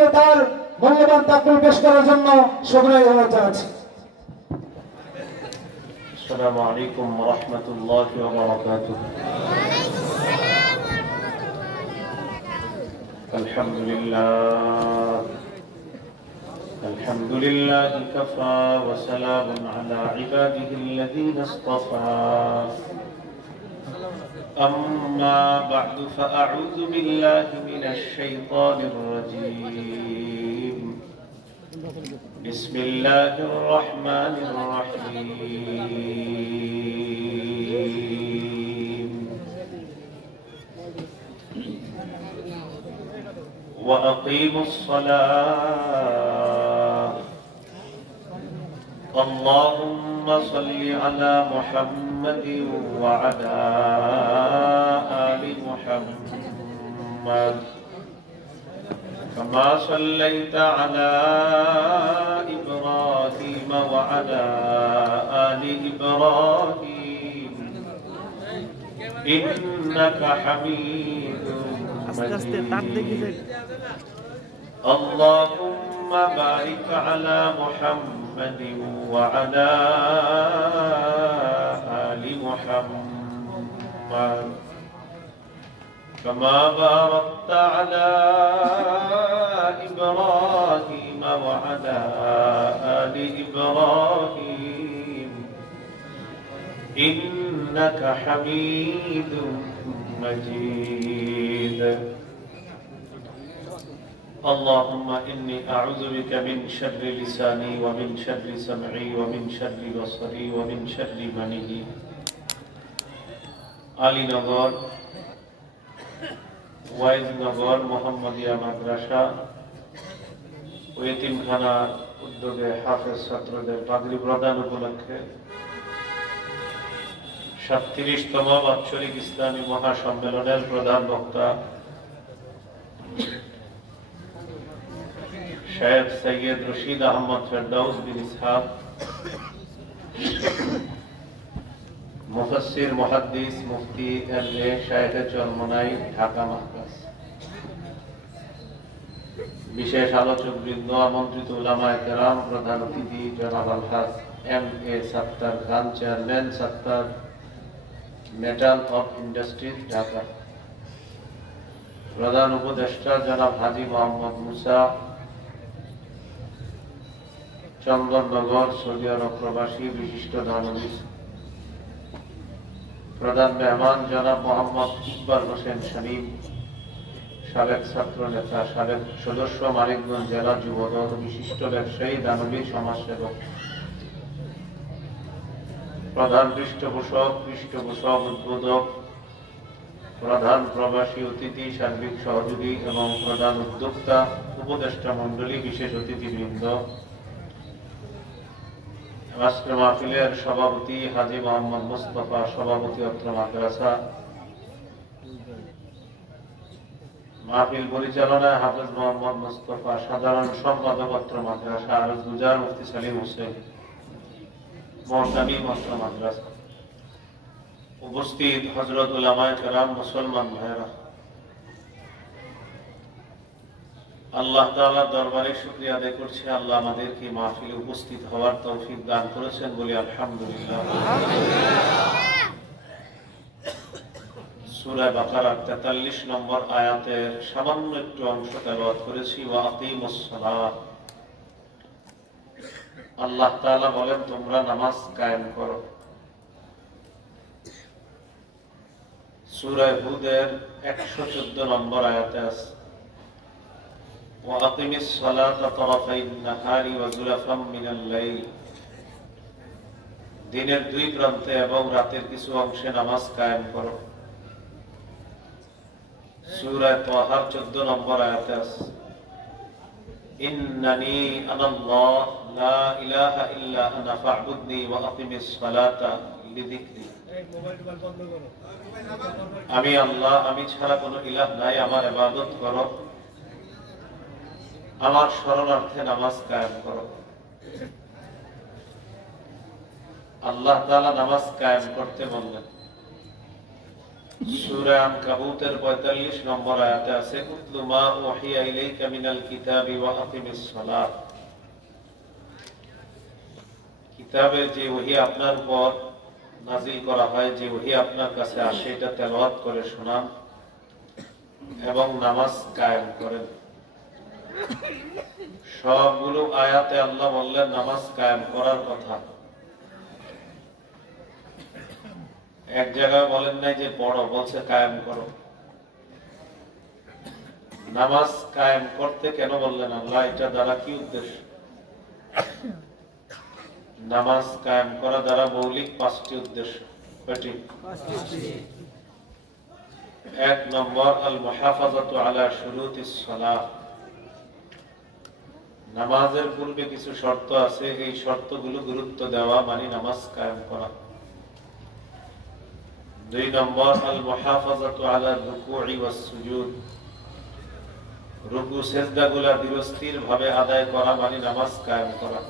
ভাইকে তার মূল্যবান তাকরীর পেশ করার জন্য সদয় অনুরোধ জানাচ্ছি। আসসালামু আলাইকুম ওয়া রাহমাতুল্লাহি ওয়া বারাকাতুহু। আলহামদুলিল্লাহ কাফা ওয়া সালামুন আলা ইবাদিহিল্লাযীনা ইসতাফা। أما بعد فأعوذ بالله من الشيطان الرجيم. بسم الله الرحمن الرحيم. وأقيموا الصلاة. اللهم صل على محمد وعلى آل محمد كما صليت على إبراهيم وعلى آل إبراهيم إنك حميد مجيد. اللهم بارك على محمد وعلى آل محمد كما باركت على إبراهيم وعلى آل إبراهيم إنك حميد مجيد. اللهم إني أعوذ بك من شر لساني ومن شر سمعي ومن شر بصري ومن شر مني. আলীনগর ওয়াইজনগর মোহাম্মদিয়া মাদ্রাসা ও এতিমখানা উদ্যোগে হাফেজ ছাত্রদের পাগড়ি প্রদান উপলক্ষে 37তম বাৎসরিক ইসলামী মহাসম্মেলনের প্রধান বক্তা শেখ সৈয়দ রশিদ আহমদ ফেরদাউস বিন ইসহাক, মুফাসসির মুহাদ্দিস মুফতি এম.এ. শাহেদ চরমনাই, ঢাকা মাহফিল। বিশেষ আলোচকবৃন্দ, আমন্ত্রিত উলামায়ে কেরাম, প্রধান অতিথি জনাব আলহাজ M A. Sattar Khan, chairman Sattar metal of industries, Dhaka. প্রধান উপদেষ্টা জনাব হাজী মোহাম্মদ মুসা, চন্দননগর, সৌদি আরব প্রবাসী বিশিষ্ট দানবী। প্রধান মেহমান জনাব মোহাম্মদ ইকবাল হোসেন শামীম, সাবেক ছাত্র নেতা, সাবেক সদস্য, মানিকগঞ্জ জেলা যুবদল, বিশিষ্ট ব্যবসায়ী, দানবী, সমাজসেবক। প্রধান পৃষ্ঠপোষক উদ্বোধক, প্রধান প্রবাসী অতিথি, সার্বিক সহযোগী এবং প্রধান উদ্যোক্তা, উপদেষ্টা মন্ডলী, বিশেষ অতিথিবৃন্দ, আজকের মাহফিলের সভাপতি হাজী মোহাম্মদ মুস্তাফা, সভাপতি অত্র মাদ্রাসা। মাহফিল পরিচালনায় হাফেজ মোহাম্মদ মুস্তাফা, সাধারণ সম্পাদক অত্র মাদ্রাসা। আরজ গুজার মুফতি সালিম হোসেন, মুহতামিম অত্র মাদ্রাসা। উপস্থিত হযরত উলামায়ে কেরাম, মুসলমান ভাইরা, আল্লাহ তাআলার দরবারে শুকরিয়া আদায় করছি, আল্লাহ আমাদেরকে মাহফিলে উপস্থিত হওয়ার তৌফিক দান করেছেন, বলি আলহামদুলিল্লাহ। সূরা বাকারার 43 নম্বর আয়াতের সামান্য একটু অংশ তেলাওয়াত করেছি। ওয়া আকিমুস সালাত। আল্লাহ তাআলা বলেন, তোমরা নামাজ কায়েম করো। সূরা হুদের 114 নম্বর আয়াতে আছে, وَأَقِمِ الصَّلَاةَ طَرَفَيِ النَّهَارِ وَزُلَفًا مِنَ اللَّيْلِ। দিনের দুই প্রান্তে এবং রাতের কিছু অংশে নামাজ কায়েম করো। সূরা তাহার 14 নম্বর আয়াতে আছে, ইন্নানি আনাল্লাহ লা ইলাহা ইল্লা আনা ফা'বুদনি ওয়া আকিমিস সালাতা লিযিকরি। আমি আল্লাহ, আমি ছাড়া কোনো ইলাহ নাই, আমার ইবাদত করো, আমার শরণার্থে নামাজ কায়েম করো। আল্লাহ তাআলা নামাজ কায়েম করতে বললেন। সূরা আনকাবুতের 45 নম্বর আয়াতে আছে উতলু মা উহিয়া ইলাইকা মিনাল কিতাবি ওয়া আকিমিস সালাত। কিতাবের যে ওহী আপনার উপর নাযিল করা হয়, যে ওহী আপনার কাছে আসে, এটা তেলাওয়াত করে শোনান এবং নামাজ কায়েম করেন। সবগুলো আয়াতে আল্লাহ বললেন নামাজ কায়েম করার কথা। এক জায়গায় বলেন নাই যে পড়ো, বলছে কায়েম করো। নামাজ কায়েম করতে কেন বললেন আল্লাহ? এটা দ্বারা কি উদ্দেশ্য? নামাজ কায়েম করা দ্বারা মৌলিক 5টি উদ্দেশ্য। কয়টি? 1 নম্বর আল মুহাফাজাতু আলা শুরুতিস সালাহ। নামাজের পূর্বে কিছু শর্ত আছে, এই শর্তগুলো গুরুত্ব দেওয়া মানে নামাজ কায়েম করা। 2 নম্বর আল মুহাফাজাতু আলা রুকুই ওয়াস সুজুদ। রুকু সিজদাগুলো ধীরস্থির ভাবে আদায় করা মানে নামাজ কায়েম করা।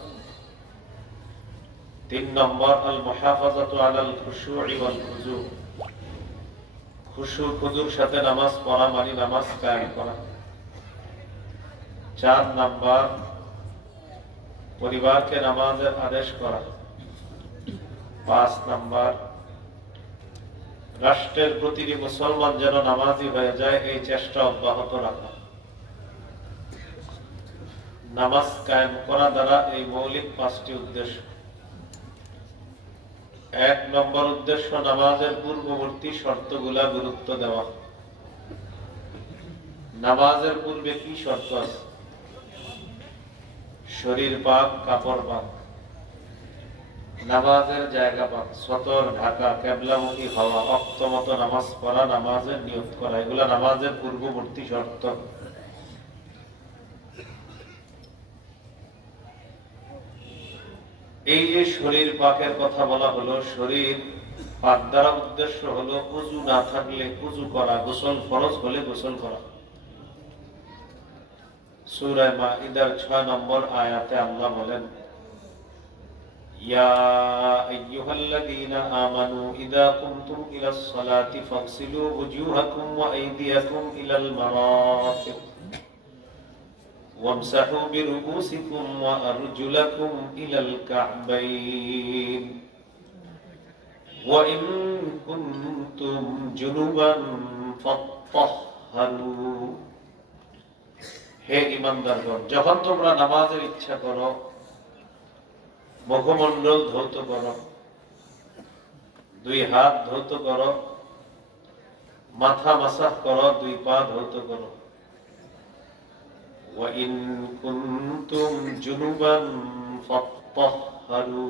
3 নম্বর আল মুহাফাজাতু আলাল খুশুই ওয়াল খুজু। খুশু খুজুর সাথে নামাজ পড়া মানে নামাজ কায়েম করা। 4 নম্বর পরিবারকে নামাজের আদেশ করা। 5 নম্বর রাষ্ট্রের প্রতিটি মুসলমান যেন নামাজি হয়ে যায়, এই চেষ্টা অব্যাহত রাখা। নামাজ কায়েম করা দ্বারা এই মৌলিক 5টি উদ্দেশ্য। 1 নম্বর উদ্দেশ্য নামাজের পূর্ববর্তী শর্তগুলা গুরুত্ব দেওয়া। নামাজের পূর্বে কি শর্ত আছে? শরীর পাক, কাপড় পাক, নামাজের জায়গা পাক, সতর ঢাকা, কিবলামুখী হওয়া, ওয়াক্ত মতো নামাজ পড়া, নামাজের নিয়ত করা, এগুলা নামাজের পূর্ববর্তী শর্ত। এই যে শরীর পাকের কথা বলা হলো, শরীর পাক দ্বারা উদ্দেশ্য হলো ওযু না থাকলে ওযু করা, গোসল ফরজ হলে গোসল করা। সূরা মাইদার 6 নম্বর আয়াতে আল্লাহ বলেন ইয়া আইয়ুহাল্লাযীনা আমানু ইযা কুমতুম ইলাস সালাতি ফাগসিলু ওয়ুজুহাকুম ওয়া আইদিয়াকুম ইলাল মারাফিক ওয়ামসাহু বিরুউসিকুম ওয়া আরজুলাকুম ইলাল কা'বাইন ওয়া ইন কুনতুম জুনুবান ফাত্তাহহারু। হে ঈমানদারগণ, যখন তোমরা নামাজের ইচ্ছা করো, মুখমণ্ডল ধৌত করো, 2 হাত ধৌত করো, মাথা মাসাহ করো, 2 পা ধৌত করো। ওয়া ইন কুনতুম জুনুবান ফাত্তাহহারু।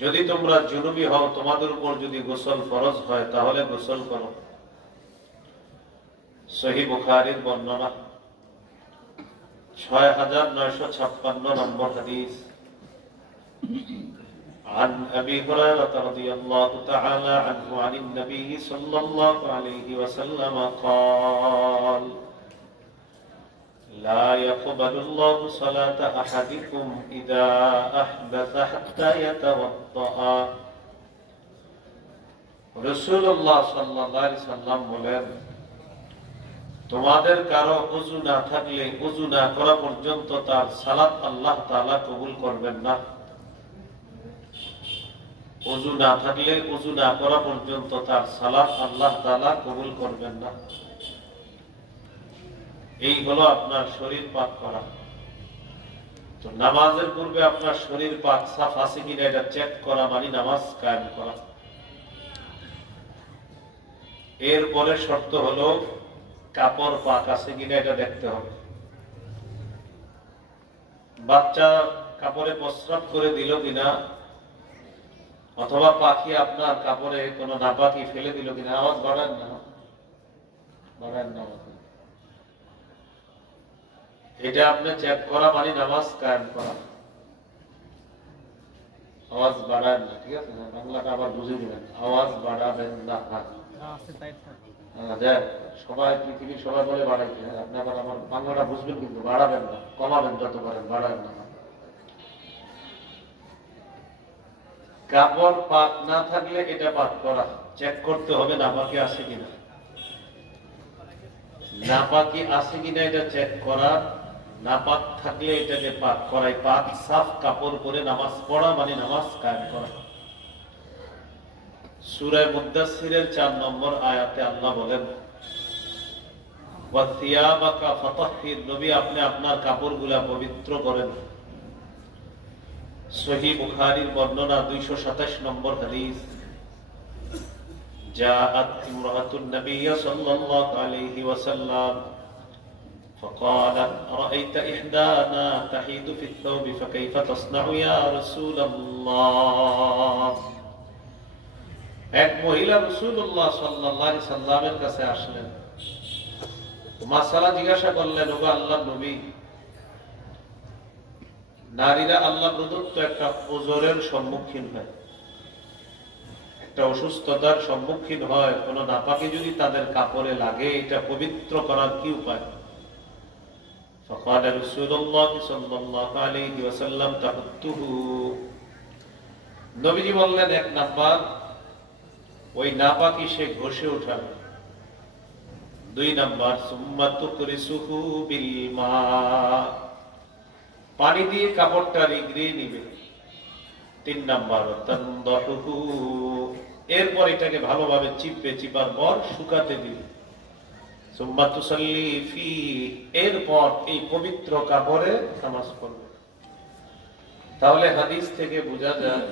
যদি তোমরা জুনুবী হও, তোমাদের উপর যদি গোসল ফরজ হয়, তাহলে গোসল করো। সহিহ বুখারীর বর্ণনা 6956 নম্বর হাদিস। عن أبي هريرة رضي الله تعالى عنه عن النبي صلى الله عليه وسلم قال لا يقبل الله صلاة أحدكم إذا أحدث حتى يتوضأ। রাসূলুল্লাহ সাল্লাল্লাহু আলাইহি ওয়াসাল্লাম বলেন, তোমাদের কারো ওযু না থাকলে ওযু না করা পর্যন্ত তার সালাত আল্লাহ তাআলা কবুল করবেন না। ওযু না থাকলে ওযু না করা পর্যন্ত তার সালাত আল্লাহ তাআলা কবুল করবেন না। এই হলো আপনার শরীর পাক করা। তো নামাজের পূর্বে আপনার শরীর পাক সাফ আছে কিনা এটা চেক করা মানে নামাজ কায়েম করা। এরপরে শর্ত হলো কাপড় পাক আছে কিনা এটা দেখতে হবে। বাচ্চা কাপড়ে প্রস্রাব করে দিল কিনা, অথবা পাখি আপনার কাপড়ে কোনো নাপাকি ফেলে দিল কিনা। আওয়াজ বাড়ান না, বাড়ান না। এটা আপনি চেক করা মানে নামাজ কায়েম করা। আওয়াজ বাড়ান না, ঠিক আছে? বাংলাটা আবার বুঝে দিবেন, আওয়াজ বাড়াবেন না। সবাই পৃথিবীর সবাই বলে বাড়াইতে, আপনি আবার আমার বাংলাটা বুঝবেন, কিন্তু বাড়াবেন না, কমাবেন যত পারেন, বাড়াবেন না। কাপড় পাক না থাকলে এটা পাক করা, চেক করতে হবে নাপাকি আছে কিনা। নাপাকি আছে কিনা এটা চেক করা, নাপাক থাকলে এটাকে পাক করাই, পাক সাফ কাপড় পরে নামাজ পড়া মানে নামাজ কায়েম করা। সূরা মুদ্দাসসিরের ৪ নম্বর আয়াতে আল্লাহ বলেন, ওয়া সিয়াবাকা ফাতাহহির, নবী আপনি আপনার কাপড়গুলা পবিত্র করেন। সহিহ বুখারীর বর্ণনা ২২৭ নম্বর হাদিস, জাআত ইমরাতুন নবী সাল্লাল্লাহু আলাইহি ওয়াসাল্লাম فقالت أرأيت إحدانا تحيد في الثوب فكيف تصنع يا رسول الله। এক মহিলা রাসূলুল্লাহ সাল্লাল্লাহু আলাইহি সাল্লামের কাছে আসলেন, মাসালা জিজ্ঞাসা করলেন, ওগো আল্লাহর নবী, নারীরা আল্লাহ প্রদত্ত একটা ওজরের সম্মুখীন হয়, একটা অসুস্থতার সম্মুখীন হয়, কোন নাপাকি যদি তাদের কাপড়ে লাগে, এটা পবিত্র করার কি উপায়? فقال رسول الله صلى الله عليه وسلم تحته, নবীজি বললেন, এক নাম্বার ওই নাপাকি সে ঘষে ওঠাবে। ২ নাম্বার সুম্মা তুকরিসুহু বিল মা, পানি দিয়ে কাপড়টা রিগড়িয়ে নিবে। ৩ নাম্বার তানদাহুহু, এরপর এটাকে ভালোভাবে চিপার পর শুকাতে দিবে। সুম্মা তুসাল্লি ফি, এরপর এই পবিত্র কাপড়ে নামাজ পড়বে। তাহলে হাদিস থেকে বোঝা যায়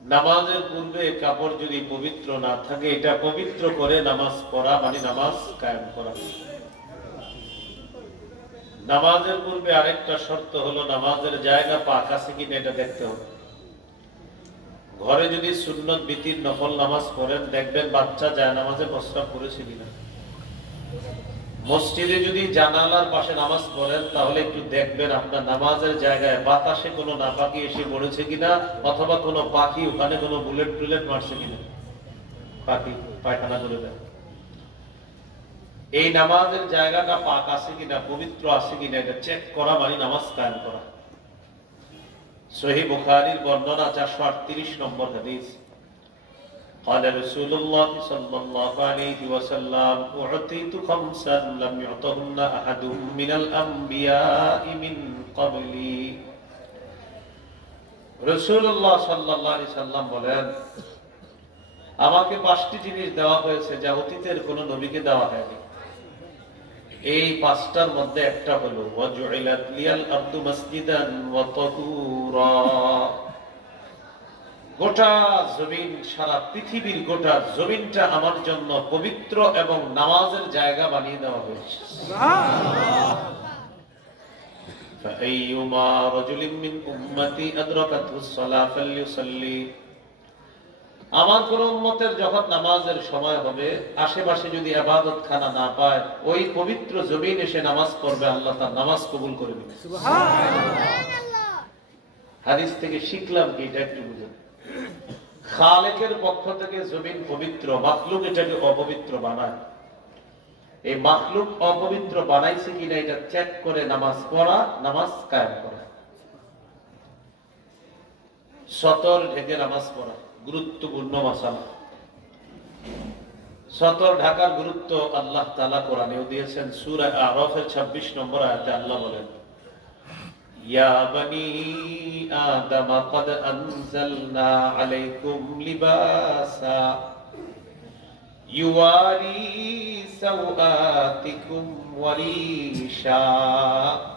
নামাজের পূর্বে কাপড় যদি পবিত্র না থাকে, এটা পবিত্র করে নামাজ পড়া মানে নামাজ কায়েম করা। নামাজের পূর্বে আরেকটা শর্ত হলো নামাজের জায়গা পাক আছে কিনা এটা দেখতে হবে। ঘরে যদি সুন্নত বিতির নফল নামাজ পড়েন, দেখবেন বাচ্চা যায় নামাজে প্রস্রাব করেছে কিনা। মসজিদে যদি জানালার পাশে নামাজ পড়েন, তাহলে একটু দেখবেন আপনার নামাজের জায়গায় বাতাসে কোনো নাপাকি এসে পড়েছে কিনা, অথবা কোনো পাখি ওখানে কোনো বুলেট টুলেট মারছে কিনা, পাখি পায়খানা করে দেয়। এই নামাজের জায়গাটা পাক আছে কিনা, পবিত্র আছে কিনা, এটা চেক করা মানে নামাজ কায়েম করা। সহিহ বুখারীর বর্ণনা ৪৩৮ নম্বর হাদিস, قال رسول الله صلى الله عليه وسلم أعطيت خمسا لم يعطهن أحد من الأنبياء من قبلي। রাসূলুল্লাহ সাল্লাল্লাহু আলাইহি সাল্লাম বলেন, আমাকে ৫টি জিনিস দেওয়া হয়েছে যা অতীতের কোন নবীকে দেওয়া হয়নি। এই ৫টার মধ্যে একটা হলো ওয়াজুইলাত লিয়াল আরদু মাসজিদান ওয়া তাহুরা, গোটা জমিন, সারা পৃথিবীর গোটা জমিনটা আমার জন্য পবিত্র এবং নামাজের জায়গা বানিয়ে দেওয়া হয়েছে। فأيما رجل من أمتي أدركته الصلاة فليصلي, আমার কোন উম্মতের যখন নামাজের সময় হবে, আশেপাশে যদি ইবাদতখানা না পায়, ওই পবিত্র জমিন এসে নামাজ পড়বে, আল্লাহ তার নামাজ কবুল করে নেবেন। সুবহানাল্লাহ। হাদিস থেকে শিখলাম কি, এটা একটু বুঝুন। খালেকের পক্ষ থেকে জমিন পবিত্র, মাখলুক এটাকে অপবিত্র বানায়। এই মাখলুক অপবিত্র বানাইছে কিনা এটা চেক করে নামাজ পড়া, নামাজ কায়েম করা। সতর ঢেকে নামাজ পড়া গুরুত্বপূর্ণ মাসালা। সতর ঢাকার গুরুত্ব আল্লাহ তাআলা কোরআনেও দিয়েছেন। সূরা আরাফের ২৬ নম্বর আয়াতে আল্লাহ বলেন, ইয়া বনি আদম ক্বাদ আনজালনা আলাইকুম লিবাসা ইউয়ারি সাওআতিকুম ওয়া রিশা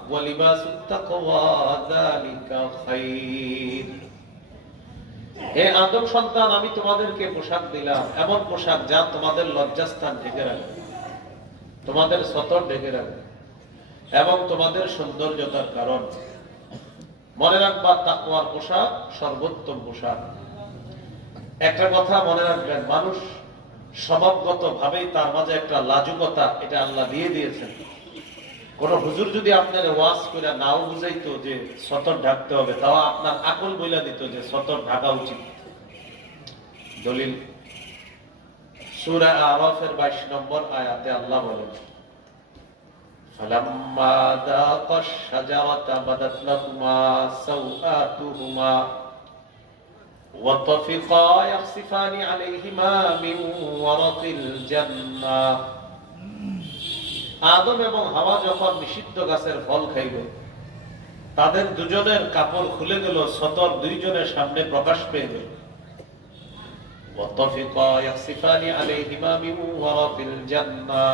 ওয়া লিবাসুত তাকওয়া যালিকা খায়র। হে আদম সন্তান, আমি তোমাদেরকে পোশাক দিলাম, এমন পোশাক যা তোমাদের লজ্জাস্থান ঢেকে রাখবে, তোমাদের সতর ঢেকে রাখবে এবং তোমাদের সৌন্দর্যতার কারণ। মনে রাখবা, তাকওয়ার পোশাক সর্বোত্তম পোশাক। একটা কথা মনে রাখবেন, মানুষ স্বভাবগত ভাবেই তার মাঝে একটা লাজুকতা এটা আল্লাহ দিয়ে দিয়েছেন। কোন হুজুর যদি আপনার ওয়াজ করে নাও বুঝাইতো যে সতর ঢাকতে হবে, তাও আপনার আকল বইলা দিত যে সতর ঢাকা উচিত। দলিল সূরা আরাফের ২২ নম্বর আয়াতে আল্লাহ বলেন, ফালাম্মা দাকাশ শাজারাতা বাদাত লাহুমা সাওআতুহুমা وطفقا يخصفان عليهما من ورق الجنة আদম এবং হাওয়া যখন নিষিদ্ধ গাছের ফল খাইল, তাদের দুজনের কাপড় খুলে গেল, সতর দুইজনের সামনে প্রকাশ পেয়ে গেল। وطفقا يخصفان عليهما من ورق الجنة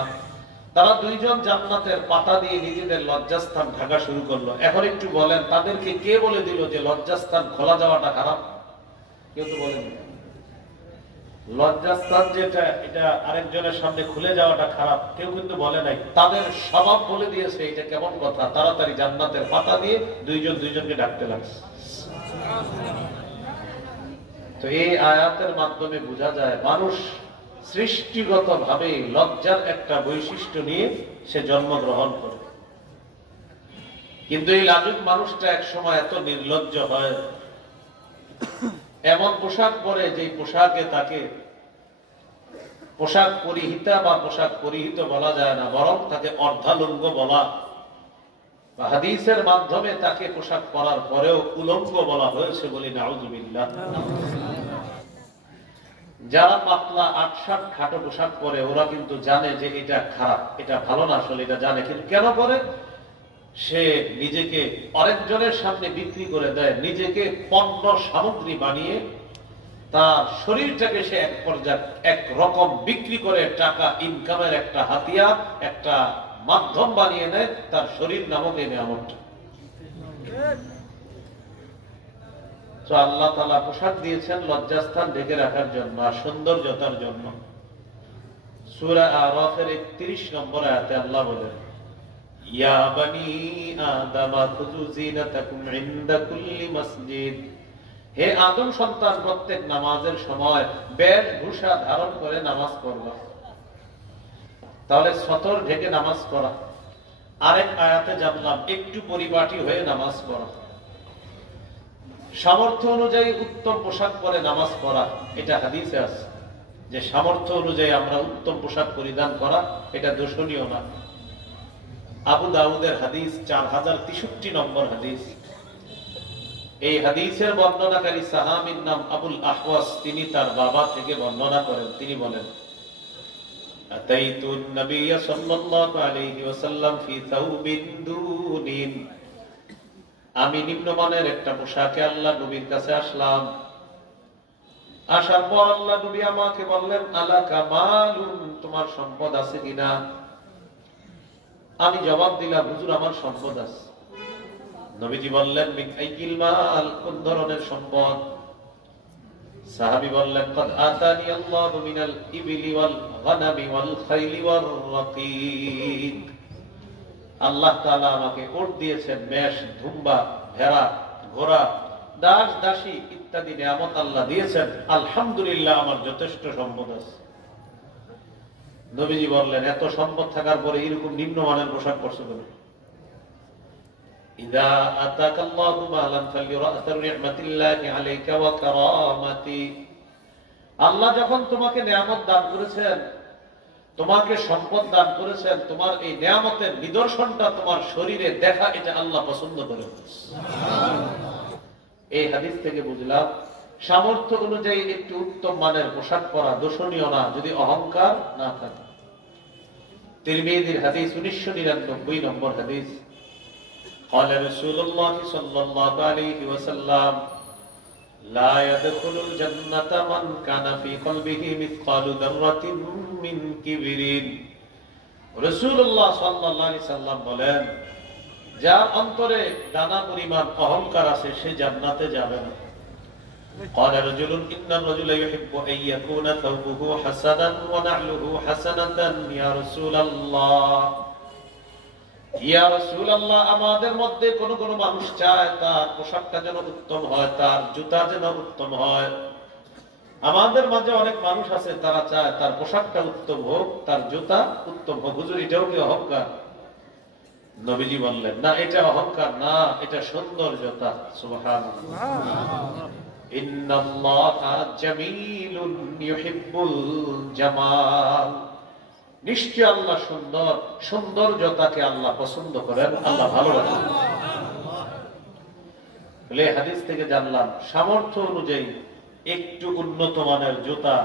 তারা দুইজন জান্নাতের পাতা দিয়ে নিজেদের লজ্জাস্থান ঢাকা শুরু করলো। এখন একটু বলেন, তাদেরকে কে বলে দিল যে লজ্জাস্থান খোলা যাওয়াটা খারাপ? কেউ তো বলেনি। লজ্জাস্থান যেটা, এটা আরেকজনের সামনে খুলে যাওয়াটা খারাপ, কেউ কিন্তু বলে নাই। তাদের স্বভাব বলে দিয়েছে এটা কেমন কথা। তাড়াতাড়ি জান্নাতের পাতা দিয়ে দুইজন দুইজনকে ডাকতে লাগছে। তো এই আয়াতের মাধ্যমে বোঝা যায় মানুষ সৃষ্টিগত ভাবে লজ্জার একটা বৈশিষ্ট্য নিয়ে সে জন্মগ্রহণ করে। কিন্তু এই লাজুক মানুষটা এক সময় এত নির্লজ্জ হয়, এমন পোশাক পরে যে পোশাকে তাকে পোশাক পরিহিতা বা পোশাক পরিহিত বলা যায় না, বরং তাকে অর্ধালুঙ্গ বলা, বা হাদিসের মাধ্যমে তাকে পোশাক পরার পরেও উলঙ্গ বলা হয়েছে বলি নাউযুবিল্লাহ। যারা পাতলা আটসাট খাটো পোশাক পরে ওরা কিন্তু জানে যে এটা খারাপ, এটা ভালো না, আসলে এটা জানে, কিন্তু কেন করে? সে নিজেকে আরেকজনের সামনে বিক্রি করে দেয়, নিজেকে পণ্য সামগ্রী বানিয়ে তার শরীরটাকে সে এক পর্যায়ে এক রকম বিক্রি করে টাকা ইনকামের একটা হাতিয়ার, একটা মাধ্যম বানিয়ে নেয় তার শরীর নামক এই নিয়ামতটা। তো আল্লাহ তাআলা পোশাক দিয়েছেন লজ্জাস্থান ঢেকে রাখার জন্য আর সৌন্দর্যতার জন্য। সূরা আরাফের 31 নম্বর আয়াতে আল্লাহ বলেন, ইয়া বানি আদম খুযু যিনাতাকুম ইনদা কুল্লি মসজিদ। হে আদম সন্তান, প্রত্যেক নামাজের সময় বেশভূষা ধারণ করে নামাজ পড়বা। তাহলে সতর ঢেকে নামাজ পড়া। আরেক আয়াতে জানলাম একটু পরিপাটি হয়ে নামাজ পড়া। সামর্থ্য অনুযায়ী উত্তম পোশাক পরে নামাজ পড়া, এটা হাদিসে আছে যে সামর্থ্য অনুযায়ী আমরা উত্তম পোশাক পরিধান করা, এটা দোষণীয় না। আবু দাউদের হাদিস 4063 নম্বর হাদিস। এই হাদিসের বর্ণনাকারী সাহাবীর নাম আবুল আহওয়াস। তিনি তার বাবা থেকে বর্ণনা করেন। তিনি বলেন, আতাইতুন নবী সাল্লাল্লাহু আলাইহি ওয়াসাল্লাম ফি থাউবিন দুনিন। আমি নিম্নমানের একটা পোশাকে আল্লাহ নবীর কাছে আসলাম। আসার পর আল্লাহ নবী আমাকে বললেন, আলাকা মালুন, তোমার সম্পদ আছে কিনা? আমি জবাব দিলাম, হুজুর আমার সম্পদ আছে। নবীজি বললেন, মিন আইকিল মাল, কোন ধরনের সম্পদ? সাহাবী বললেন, কদ আতানি আল্লাহু মিনাল ইবলি ওয়াল গানামি ওয়াল খাইলি ওয়ার রাকিক। আল্লাহ তাআলা আমাকে উট দিয়েছেন, মেষ, দুম্বা, ভেড়া, ঘোড়া, দাস দাসী ইত্যাদি নিয়ামত আল্লাহ দিয়েছেন। আলহামদুলিল্লাহ, আমার যথেষ্ট সম্পদ আছে। নবীজি বললেন, এত সম্পদ থাকার পরে এরকম নিম্নমানের পোশাক পরছো কেন? ইযা আতাকাল্লাহু মালান ফালিরা'সু নি'মাতিল্লাহি আলাইকা ওয়া কারামাতি। আল্লাহ যখন তোমাকে নিয়ামত দান করেছেন, তোমাকে সম্পদ দান করেছেন, তোমার এই নিয়ামতের নিদর্শনটা তোমার শরীরে দেখা, এটা আল্লাহ পছন্দ করে। এই হাদিস থেকে বুঝলাম সামর্থ্য অনুযায়ী একটু উত্তম মানের পোশাক পরা দোষণীয় না, যদি অহংকার না থাকে। তিরমিজির হাদিস 1999 নম্বর হাদিস। قال رسول الله صلى الله عليه وسلم لا يدخل الجنة من كان في قلبه مثقال ذرة من كبر। রাসূলুল্লাহ সাল্লাল্লাহু আলাইহি সাল্লাম বলেন, যার অন্তরে দানা পরিমাণ অহংকার আছে সে জান্নাতে যাবে না। قال رجل إن الرجل يحب أن يكون ثوبه حسنا ونعله حسنة يا رسول الله। ইয়া রাসূলুল্লাহ, আমাদের মধ্যে কোন কোন মানুষ চায় তার পোশাকটা যেন উত্তম হয়, তার জুতা যেন উত্তম হয়। আমাদের মাঝে অনেক মানুষ আছে তারা চায় তার পোশাকটা উত্তম হোক, তার জুতা উত্তম হোক। হুজুর, এটাও কি অহংকার? নবীজি বললেন, না, এটা অহংকার না, এটা সৌন্দর্যতা। সুবহানাল্লাহ। ইন্নাল্লাহা জামিলুন ইউহিব্বুল জামাল। নিশ্চয় আল্লাহ সুন্দর, সৌন্দর্যতাকে আল্লাহ পছন্দ করেন, আল্লাহ ভালোবাসেন। বলে হাদিস থেকে জানলাম সামর্থ্য অনুযায়ী একটু উন্নত মানের জুতা,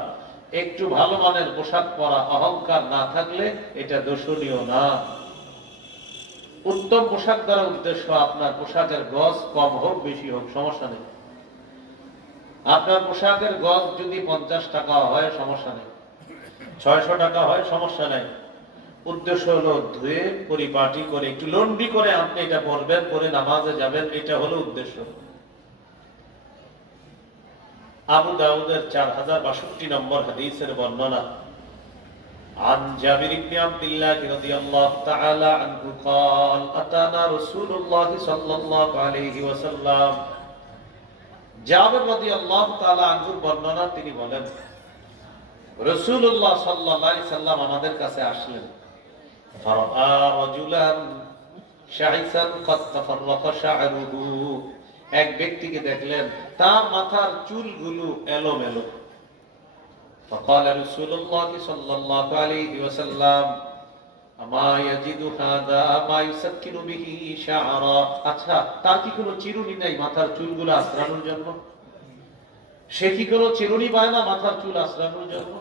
একটু ভালো মানের পোশাক পরা অহংকার না থাকলে এটা দোষণীয় না। উত্তম পোশাক দ্বারা উদ্দেশ্য আপনার পোশাকের গজ কম হোক বেশি হোক সমস্যা নেই। আপনার পোশাকের গজ যদি 50 টাকা হয় সমস্যা নেই, 600 টাকা হয় সমস্যা নেই। উদ্দেশ্য হলো ধুয়ে পরিপাটি করে একটু লন্ড্রি করে আপনি এটা পরবেন, পরে নামাজে যাবেন, এটা হলো উদ্দেশ্য। আবু দাউদের 4062 নম্বর হাদিসের বর্ণনা। عن جابر بن عبد الله رضي الله تعالى عنه قال أتانا رسول الله صلى الله عليه وسلم। জাবের রাদিয়াল্লাহু তাআলা আনহুর বর্ণনা, তিনি বলেন রাসূলুল্লাহ সাল্লাল্লাহু আলাইহি সাল্লাম আমাদের কাছে আসলেন। ফারাআ রাজুলান শাইসান قد تفرق شعره। এক ব্যক্তিকে দেখলেন তার মাথার চুলগুলো এলোমেলো। فقال رسول الله صلى الله عليه وسلم أما يجد هذا ما يسكن به شعرا। আচ্ছা, তার কি কোনো চিরুনি নাই মাথার চুলগুলো আঁচড়ানোর জন্য? সে কি কোনো চিরুনি পায় না মাথার চুল আঁচড়ানোর জন্য?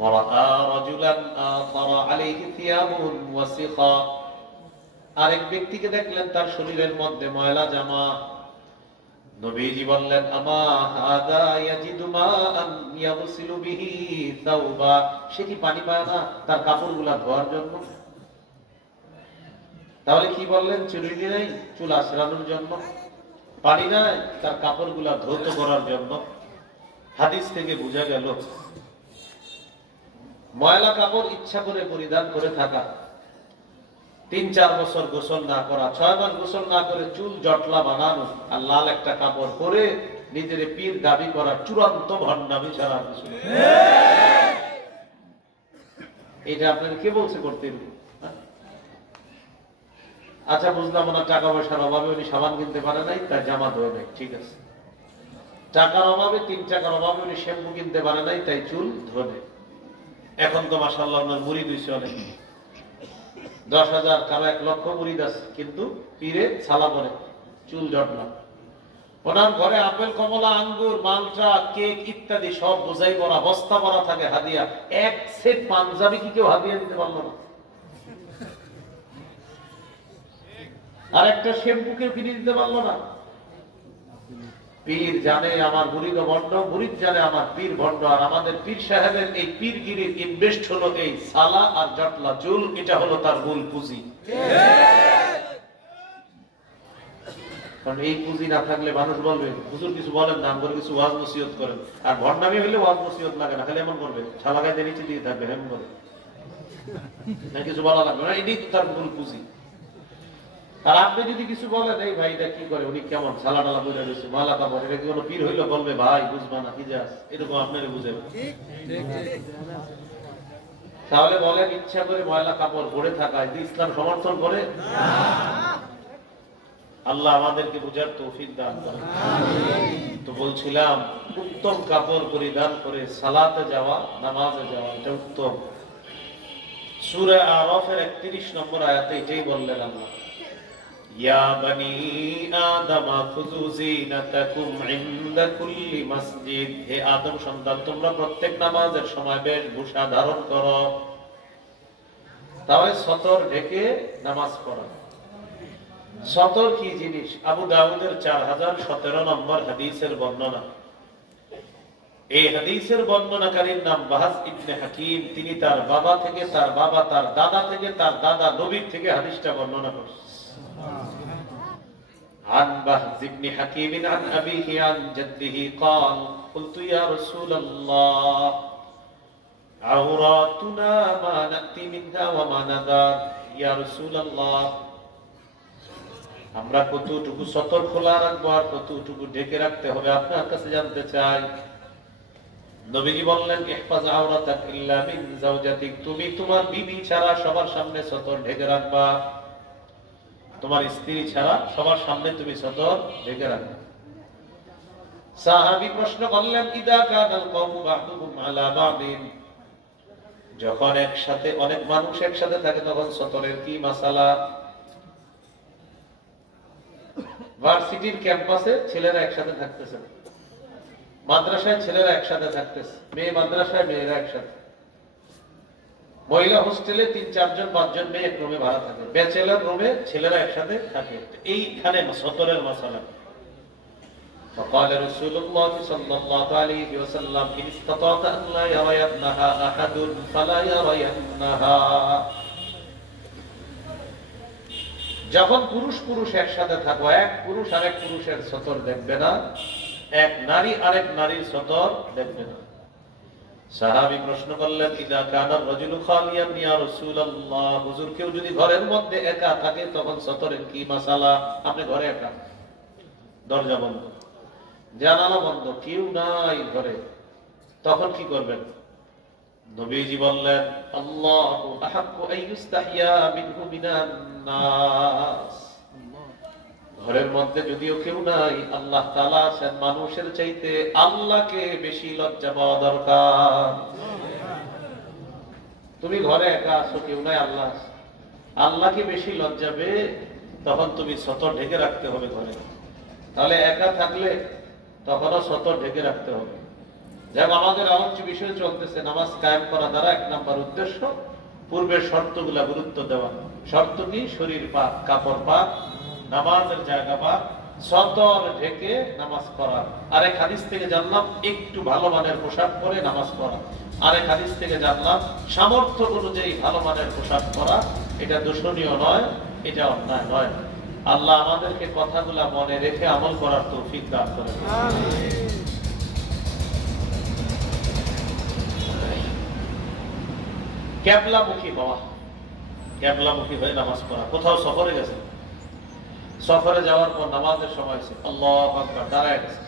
ورأى رجلا آخر عليه ثياب وسخا। আরেক ব্যক্তিকে দেখলেন তার শরীরের মধ্যে ময়লা জামা। নবীজি বললেন আমা হাদা ইয়াজিদু মাআন ইয়াগসিলু বিহি সাওবা। সে কি পানি পায় না তার কাপড়গুলা ধোয়ার জন্য? তাহলে কি বললেন? চুরি নাই চুল আঁচড়ানোর জন্য, পানি নাই তার কাপড়গুলা ধৌত করার জন্য। হাদিস থেকে বোঝা গেল ময়লা কাপড় ইচ্ছা করে পরিধান করে থাকা, 3-4 বছর গোসল না করা, 6 মাস গোসল না করে চুল জটলা বানানো আর লাল একটা কাপড় পরে নিজের পীর দাবি করা চূড়ান্ত ভণ্ডামি ছাড়া কিছু না। এটা আপনাকে কে বলছে করতে? আচ্ছা বুঝলাম না, টাকা পয়সার অভাবে উনি সাবান কিনতে পারে নাই, তাই জামা ধোয় নাই, ঠিক আছে। টাকার অভাবে, 3 টাকার অভাবে উনি শ্যাম্পু কিনতে পারে নাই, তাই চুল ধোয় নাই। এখন তো মাশাআল্লাহ ওনার মুরিদ হইছে অনেক, 10,000 কারো 1 লক্ষ মুরিদ আছে, কিন্তু পীরে ছালা পরে চুল জটলা। ওনার ঘরে আপেল, কমলা, আঙ্গুর, মালটা, কেক ইত্যাদি সব বোঝাই ভরা, বস্তা ভরা থাকে হাদিয়া। এক সেট পাঞ্জাবি কি কেউ হাদিয়া দিতে পারলো না? আর একটা শ্যাম্পু কেউ কিনে দিতে পারলো না? পীর জানে আমার মুরিদ ভণ্ড, মুরিদ জানে আমার পীর ভণ্ড। আর আমাদের পীর সাহেবের এই পীরগিরির ইনভেস্ট হলো এই সালা আর জটলা চুল, এটা হলো তার মূল পুঁজি। কারণ এই পুঁজি না থাকলে মানুষ বলবে হুজুর কিছু বলেন না, করে কিছু ওয়াজ নসিহত করেন। আর ভণ্ডামি হলে ওয়াজ নসিহত লাগে না, খালি এমন করবে ছালা গায়ে নিচে দিয়ে থাকবে, হেম করে না, কিছু বলা লাগবে না, এটাই তো তার মূল পুঁজি। আর আপনি যদি কিছু বলেন এই ভাই এটা কি করে, উনি কেমন ছালা ডালা বইরা রয়েছে, মালা কাপড়, এটা কি কোনো পীর হইলো? বলবে ভাই বুঝবা না কি যাস, এরকম আপনারে বুঝাবে। তাহলে বলেন ইচ্ছা করে ময়লা কাপড় পরে থাকা ইসলাম সমর্থন করে? আল্লাহ আমাদেরকে বুঝার তৌফিক দান করেন। তো বলছিলাম উত্তম কাপড় পরিধান করে সালাতে যাওয়া, নামাজে যাওয়া, এটা উত্তম। সূরা আরাফের 31 নম্বর আয়াতে এটাই বললেন আল্লাহ, ইয়া বনি আদম খুযু যিনাতাকুম ইনদা কুল্লি মসজিদ। হে আদম সন্তান, তোমরা প্রত্যেক নামাজের সময় বেশভূষা ধারণ করো। তাহলে সতর ঢেকে নামাজ পড়া। সতর কি জিনিস? আবু দাউদের 4017 নম্বর হাদিসের বর্ণনা। এই হাদিসের বর্ণনাকারীর নাম বাহাস ইবনে হাকিম। তিনি তার বাবা থেকে, তার বাবা, তার দাদা থেকে, তার দাদা নবীর থেকে হাদিসটা বর্ণনা করেছেন। عن بهز بن حكيم عن أبيه عن جده قال قلت يا رسول الله عوراتنا ما نأتي منها وما نذر يا رسول الله। আমরা কতটুকু সতর খোলা রাখবো আর কতটুকু ঢেকে রাখতে হবে আপনার কাছে জানতে চাই। নবীজি বললেন ইহফাজ আওরাতাক ইল্লা মিন যাওজাতিক। তুমি তোমার বিবি ছাড়া সবার সামনে সতর ঢেকে রাখবা, তোমার স্ত্রী ছাড়া সবার সামনে তুমি সতর ঢেকে রাখবে। সাহাবী প্রশ্ন করলেন ইদা কানাল কওমু বা'দুহুম আলা বা'দিন। যখন একসাথে অনেক মানুষ একসাথে থাকে তখন সতরের কি মাসালা? ভার্সিটির ক্যাম্পাসে ছেলেরা একসাথে থাকতেছে, মাদ্রাসায় ছেলেরা একসাথে থাকতেছে, মেয়ে মাদ্রাসায় মেয়েরা একসাথে, মহিলা হোস্টেলে 3-4 জন 5 জন মেয়ে এক রুমে ভাড়া থাকে, ব্যাচেলর রুমে ছেলেরা একসাথে থাকে। এইখানে সতরের মাসালা। فقال رسول الله صلى الله عليه وسلم إن استطعت أن لا يرينها أحد فلا يرينها। যখন পুরুষ পুরুষ একসাথে থাকো, এক পুরুষ আরেক পুরুষের সতর দেখবে না, এক নারী আরেক নারীর সতর দেখবে না। সাহাবী প্রশ্ন করলেন, ইদা কানা রাজুলু খালিয়ান ইয়া রাসূলুল্লাহ, হুজুর কেউ যদি ঘরের মধ্যে একা থাকে তখন সতরের কি মাসালা? আপনি ঘরে একা, দরজা বন্ধ, জানালা বন্ধ, কেউ নাই ঘরে, তখন কি করবেন? নবীজি বললেন, আল্লাহু আহাক্কু আইয়ুস্তাহিয়া মিনহু মিনান নাস। ঘরের মধ্যে যদিও কেউ নাই, আল্লাহ তাআলা আছেন, মানুষের চাইতে আল্লাহকে বেশি লজ্জা পাওয়া দরকার। তুমি ঘরে একা আছো, কেউ নাই, আল্লাহ, আল্লাহকে বেশি লজ্জাবে, তখন তুমি সতর ঢেকে রাখতে হবে ঘরে। তাহলে একা থাকলে তখনও সতর ঢেকে রাখতে হবে। যেমন আমাদের আলোচ্য বিষয় চলতেছে নামাজ কায়েম করা দ্বারা 1 নম্বর উদ্দেশ্য পূর্বের শর্তগুলা গুরুত্ব দেওয়া। শর্ত কি? শরীর পাক, কাপড় পাক, নামাজের জায়গা পাক, সতর ঢেকে নামাজ পড়া। আরেক হাদিস থেকে জানলাম একটু ভালো মানের পোশাক পরে নামাজ পড়া। আরেক হাদিস থেকে জানলাম সামর্থ্য অনুযায়ী ভালো মানের পোশাক পরা। এটা দূষণীয় নয়, এটা অন্যায় নয়। আল্লাহ আমাদেরকে কথাগুলা মনে রেখে আমল করার তৌফিক দান করেন। ক্যাবলামুখী হওয়া, ক্যাবলামুখী হয়ে নামাজ পড়া। কোথাও সফরে গেছে, সফরে যাওয়ার পর নামাজের সময় আল্লাহু আকবার দাঁড়ায় গেছে,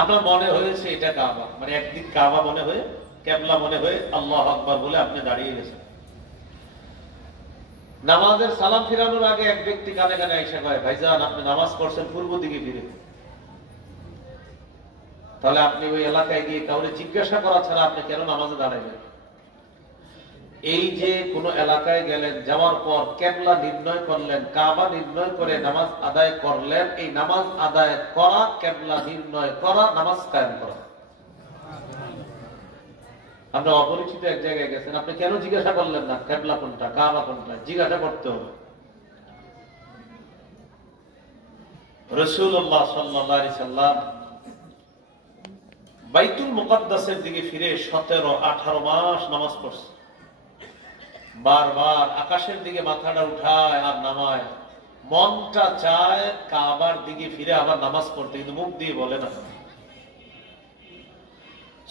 আপনার মনে হয়েছে এটা কাবা, মানে একদিক কাবা মনে হয়ে, ক্যাবলা মনে হয়ে আল্লাহু আকবার বলে আপনি দাঁড়িয়ে গেছেন। নামাজের সালাম ফিরানোর আগে এক ব্যক্তি কানে কানে এসে কয়, ভাইজান আপনি নামাজ পড়ছেন পূর্ব দিকে ফিরে। তাহলে আপনি ওই এলাকায় গিয়ে কাউরে জিজ্ঞাসা করা ছাড়া আপনি কেন নামাজে দাঁড়াইবেন? এই যে কোন এলাকায় গেলেন, যাওয়ার পর কেবলা নির্ণয় করলেন, কাবা নির্ণয় করে নামাজ আদায় করলেন, এই নামাজ আদায় করা, কেবলা নির্ণয় করা, নামাজ কায়েম করা। আপনি অপরিচিত এক জায়গায় গেছেন, আপনি কেন জিজ্ঞাসা করলেন না কেবলা কোনটা, কাবা কোনটা? জিজ্ঞাসা করতে হবে। রাসূলুল্লাহ সাল্লাল্লাহু আলাইহি সাল্লাম বাইতুল মুকাদ্দাসের দিকে ফিরে 17-18 মাস নামাজ পড়ছে। বারবার আকাশের দিকে মাথাটা উঠায় আর নামায়, মনটা চায় কাবার দিকে ফিরে আবার নামাজ পড়তে, কিন্তু মুখ দিয়ে বলে না।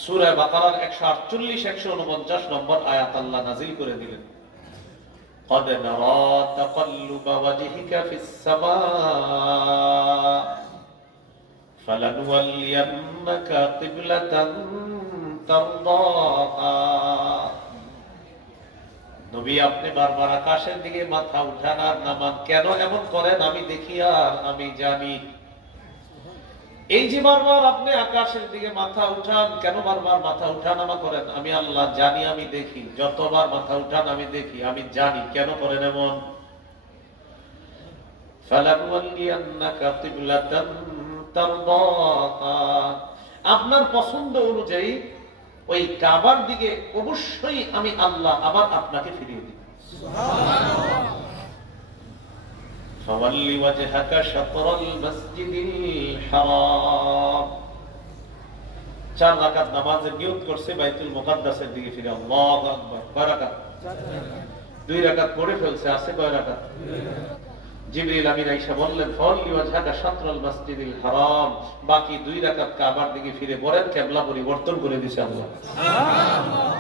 সূরা বাকারার 148-149 নম্বর আয়াত আল্লাহ নাযিল করে দিলেন, قد نرى تقلب وجهك في السماء فلنولينك قبلة ترضاها। নবী আপনি বারবার আকাশের দিকে মাথা উঠান আর নামান, কেন এমন করেন আমি দেখি আর আমি জানি। এই যে বারবার আপনি আকাশের দিকে মাথা উঠান, কেন বারবার মাথা উঠানামা করেন আমি আল্লাহ জানি, আমি দেখি। যতবার মাথা উঠান আমি দেখি, আমি জানি কেন করেন এমন। ফালানুওয়াল্লিয়ান্নাকা কিবলাতান তারদাহা, আপনার পছন্দ অনুযায়ী ওই কাবার দিকে অবশ্যই আমি আল্লাহ আবার আপনাকে ফিরিয়ে দিব। সুবহানাল্লাহ। ফাওয়াল্লি ওয়াজহাকা শাতরাল মাসজিদিল হারাম। 4 রাকাত নামাজের নিয়ত করছে বাইতুল মুকাদ্দাসের দিকে ফিরে। আল্লাহু আকবার। কয় রাকাত? 2 রাকাত পড়ে ফেলছে, আছে কয় রাকাত? 2 রাকাত। জিবরিল আমিন আয়েশা বললেন, ফাওয়াল্লি ওয়াজহাকা শাতরাল মাসজিদিল হারাম, বাকি 2 রাকাত কাবার দিকে ফিরে পড়েন, কিবলা পরিবর্তন করে দিয়েছে আল্লাহ। সুবহানাল্লাহ।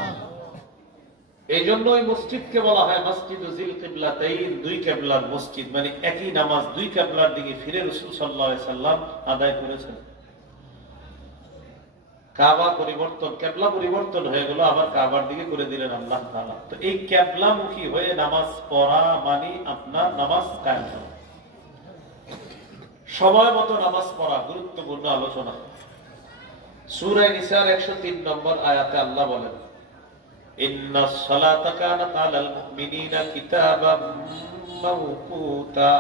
এই জন্য ওই মসজিদকে বলা হয় মসজিদু যিল কিবলাতাইন, 2 কিবলার মসজিদ, মানে একই নামাজ 2 কিবলার দিকে ফিরে রাসূল সাল্লাল্লাহু আলাইহি সাল্লাম আদায় করেছেন। কাবা পরিবর্তন, কিবলা পরিবর্তন হয়ে গেল, আবার কাবার দিকে করে দিলেন আল্লাহ তাআলা। তো এই কিবলামুখী হয়ে নামাজ পড়া মানে আপনার নামাজ কায়েম করা। সময় মতো নামাজ পড়া গুরুত্বপূর্ণ আলোচনা। সূরা নিসার 103 নম্বর আয়াতে আল্লাহ বলেন, ইন্নাস সালাতা কানাত আলাল মুমিনিনা কিতাবাম মাওকুতা।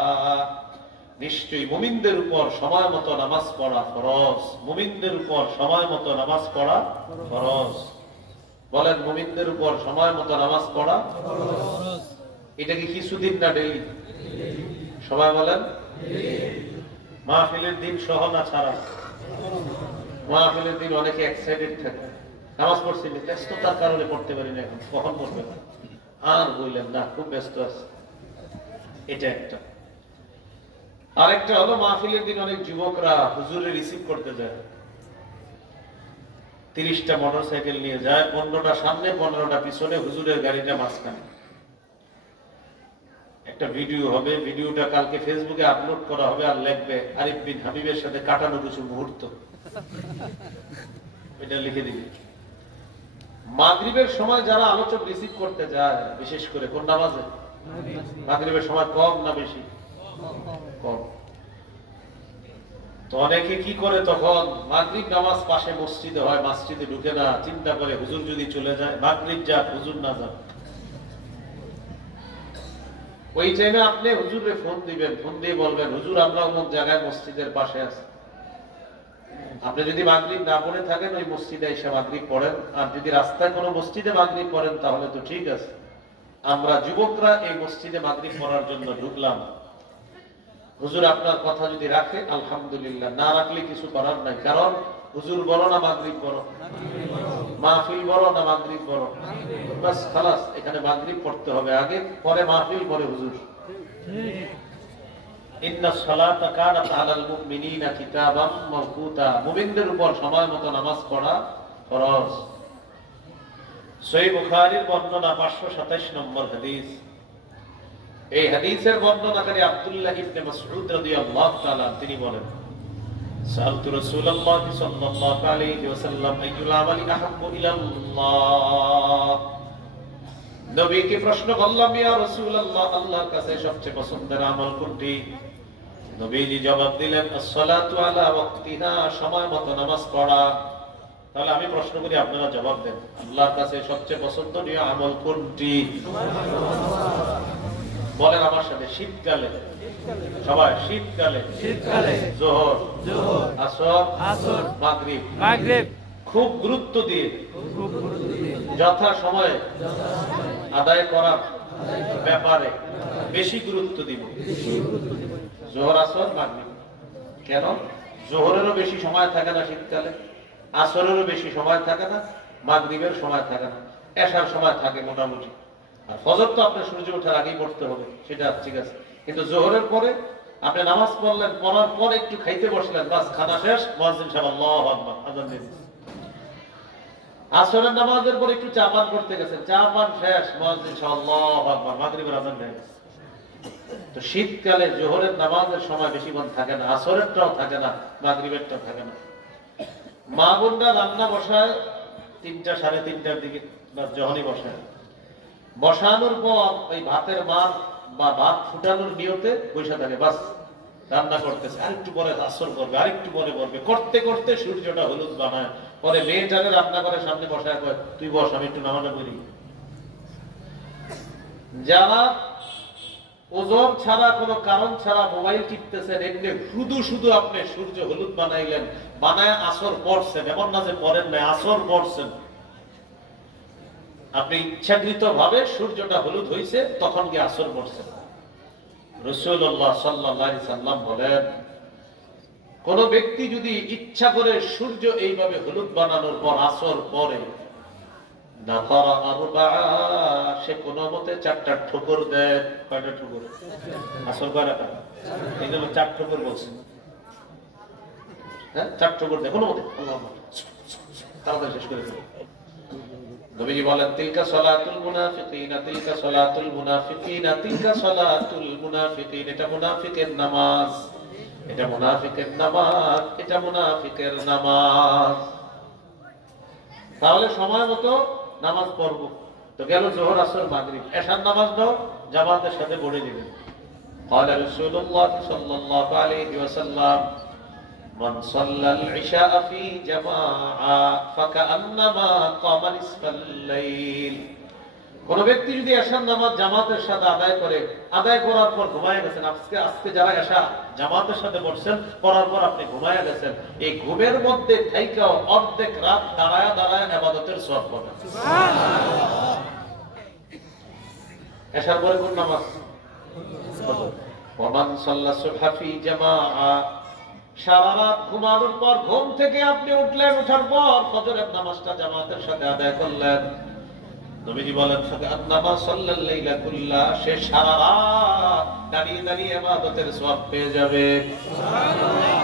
নিশ্চয়ই মুমিনদের উপর সময় মতো নামাজ পড়া ফরজ। মুমিনদের উপর সময় মতো নামাজ পড়া ফরজ। বলেন, মুমিনদের উপর সময় মতো নামাজ পড়া ফরজ। এটা কি কিছুদিন না ডেইলি? সবাই বলেন। মাহফিলের দিন সহ না ছাড়া? মাহফিলের দিন অনেকে এক্সাইটেড থাকে, নামাজ পড়ছি ব্যস্ততার কারণে পড়তে পারি না, এখন কখন পড়বে আর বললেন না, খুব ব্যস্ত আছে। এটা একটা। আরেকটা হলো মাহফিলের দিন অনেক যুবকরা হুজুরে রিসিভ করতে যায়, 30টা মোটরসাইকেল নিয়ে যায়, 15টা সামনে 15টা পিছনে, হুজুরের গাড়িটা মাঝখানে। একটা ভিডিও হবে, ভিডিওটা কালকে ফেসবুকে আপলোড করা হবে, আর লিখবে আরিফ বিন হাবিবের সাথে কাটানো কিছু মুহূর্ত। এটা লিখে দিবি। মাগরিবের সময় যারা আলোচক রিসিভ করতে যায়, বিশেষ করে কোন নামাজে? মাগরিবের সময় কম না বেশি? কম। তো অনেকে কি করে, তখন মাগরিব নামাজ পাশে মসজিদে হয়, মসজিদে ঢুকে না, চিন্তা করে হুজুর যদি চলে যায়, মাগরিব যাক হুজুর না যাক। ওই টাইমে আপনি হুজুরে ফোন দিবেন, ফোন দিয়ে বলবেন হুজুর আমরা অমুক জায়গায় মসজিদের পাশে আছি। আপনি যদি মাগরিব না পড়ে থাকেন ওই মসজিদে এসে মাগরিব পড়েন, আর যদি রাস্তায় কোনো মসজিদে মাগরিব পড়েন তাহলে তো ঠিক আছে। আমরা যুবকরা এই মসজিদে মাগরিব পড়ার জন্য ঢুকলাম, হুজুর আপনার কথা যদি রাখে আলহামদুলিল্লাহ, না রাখলে কিছু করার নাই। কারণ হুজুর বড় না মাগরিব বড়? মাহফিল বড় না মাগরিব বড়? বাস খালাস, এখানে মাগরিব পড়তে হবে আগে, পরে মাহফিল, পরে হুজুর। ইন্নাস সালাতা কানাত আলাল মুমিনিনা কিতাবাম মাওকুতা। মুমিনদের উপর সময় মতো নামাজ পড়া ফরজ। সহিহ বুখারীর বর্ণনা 527 নম্বর হাদিস। এই হাদিসের বর্ণনাকারী আব্দুল্লাহ ইবনে মাসউদ রাদিয়াল্লাহু তাআলা তিনি বলেন, সাআলতু রাসূলুল্লাহ সাল্লাল্লাহু আলাইহি ওয়াসাল্লাম আইয়ুল আমালি আহাব্বু ইলাল্লাহ। নবীকে প্রশ্ন করলাম, ইয়া রাসূলুল্লাহ, আল্লাহর কাছে সবচেয়ে পছন্দের আমল কোনটি? নবীজি জবাব দিলেন, as-সালাতু আলা ওয়াক্তিহা, সময় মতো নামাজ পড়া। তাহলে আমি প্রশ্ন করি, আপনারা জবাব দেন, আল্লাহর কাছে সবচেয়ে পছন্দনীয় আমল কোনটি? বলেন আমার সাথে। শীতকালে সবাই, শীতকালে যোহর, আসর, মাগরিব খুব গুরুত্ব দিয়ে যথা সময়ে আদায় করার ব্যাপারে বেশি গুরুত্ব দিব। যোহর, আসর, মাগরিব। কেন? যোহরেরও বেশি সময় থাকে না শীতকালে, আসরেরও বেশি সময় থাকে না, মাগরিবের সময় থাকে না, এশার সময় থাকে মোটামুটি। আর ফজর তো আপনার সূর্য ওঠার আগেই পড়তে হবে, সেটা ঠিক আছে। কিন্তু যোহরের পরে আপনি নামাজ পড়লেন, পড়ার পর একটু খাইতে বসলেন, বাস খানা শেষ, মুয়াজ্জিন সাহেব আল্লাহু আকবার আযান দিয়ে দিয়েছে। আসরের নামাজের পর একটু চা পান করতে গেছেন, চা পান শেষ, মুয়াজ্জিন সাহেব আল্লাহু আকবার, মাগরিবের আযান হয়ে গেছে। তো শীতকালে যোহরের নামাজের সময় বেশিক্ষণ থাকে না, আসরেরটাও থাকে না, মাগরিবেরটাও থাকে না। মা বোনরা রান্না বসায় 3টা 3:30টার দিকে, বাস যখনই বসায়, বসানোর পর ওই ভাতের মার বা ভাত ফুটানোর নিয়তে বসে থাকে, বাস রান্না করতেছে, আরেকটু পরে আসর করবে, আরেকটু পরে করবে, করতে করতে সূর্যটা হলুদ বানায়। পরে মেয়েটাকে রান্না করে সামনে বসায় কয়, তুই বস, আমি একটু নামাজটা করি। যারা ওজন ছাড়া, কোনো কারণ ছাড়া মোবাইল টিপতেছেন, এমনি শুধু শুধু আপনি সূর্য হলুদ বানাইলেন, বানায় আসর পড়ছেন, এমন না যে পড়েন নাই, আসর পড়ছেন। আপনি ইচ্ছাকৃত ভাবে সূর্যটা হলুদ হয়েছে তখন গিয়ে আসর পড়ছেন। রাসূলুল্লাহ সাল্লাল্লাহু আলাইহি সাল্লাম বলেন, কোন ব্যক্তি যদি ইচ্ছা করে সূর্য এইভাবে হলুদ বানানোর পর আসর পরে, নাফারা আরবাআ, সে কোনো মতে 4টা ঠোকর দেয়। কয়টা ঠোকর? আসর কয় রাকাত? এই জন্য 4 ঠোকর বলছেন। হ্যাঁ, 4 ঠোকর দেয় কোনো মতে, আল্লাহু আকবার, তাড়াতাড়ি শেষ করে দেয়। নবীজি বলেন, তিলকা সালাতুল মুনাফিকিনা, তিলকা সালাতুল মুনাফিকিনা, তিলকা সালাতুল মুনাফিকিন। এটা মুনাফিকের নামাজ, এটা মুনাফিকের নামাজ, এটা মুনাফিকের নামাজ। তাহলে সময় মতো নামাজ পড়ব। তো গেল যোহর, আসর, মাগরিব। এশার নামাজটাও জামাতের সাথে পড়ে দিবেন। قال رسول الله صلى الله عليه وسلم من صلى العشاء في جماعة فكأنما قام نصف الليل কোন ব্যক্তি যদি এশার নামাজ জামাতের সাথে আদায় করে, আদায় করার পর ঘুমায় গেছেন, আজকে যারা এশা জামাতের সাথে পড়ছেন, পড়ার পর আপনি ঘুমায় গেছেন, এই ঘুমের মধ্যে থাইকাও অর্ধেক রাত দাঁড়ায় দাঁড়ায় ইবাদতের সওয়াব পাবেন। এশার পরে কোন নামাজ? ওমান সাল্লা সুবহা ফি জামাআ, সারা রাত ঘুমানোর পর ঘুম থেকে আপনি উঠলেন, ওঠার পর ফজরের নামাজটা জামাতের সাথে আদায় করলেন। নবীজি বলেন ফাকান্নামা সাল্লাল লাইলা কুল্লা, সে সারা রাত দাঁড়িয়ে দাঁড়িয়ে ইবাদতের সওয়াব পেয়ে যাবে। সুবহানাল্লাহ।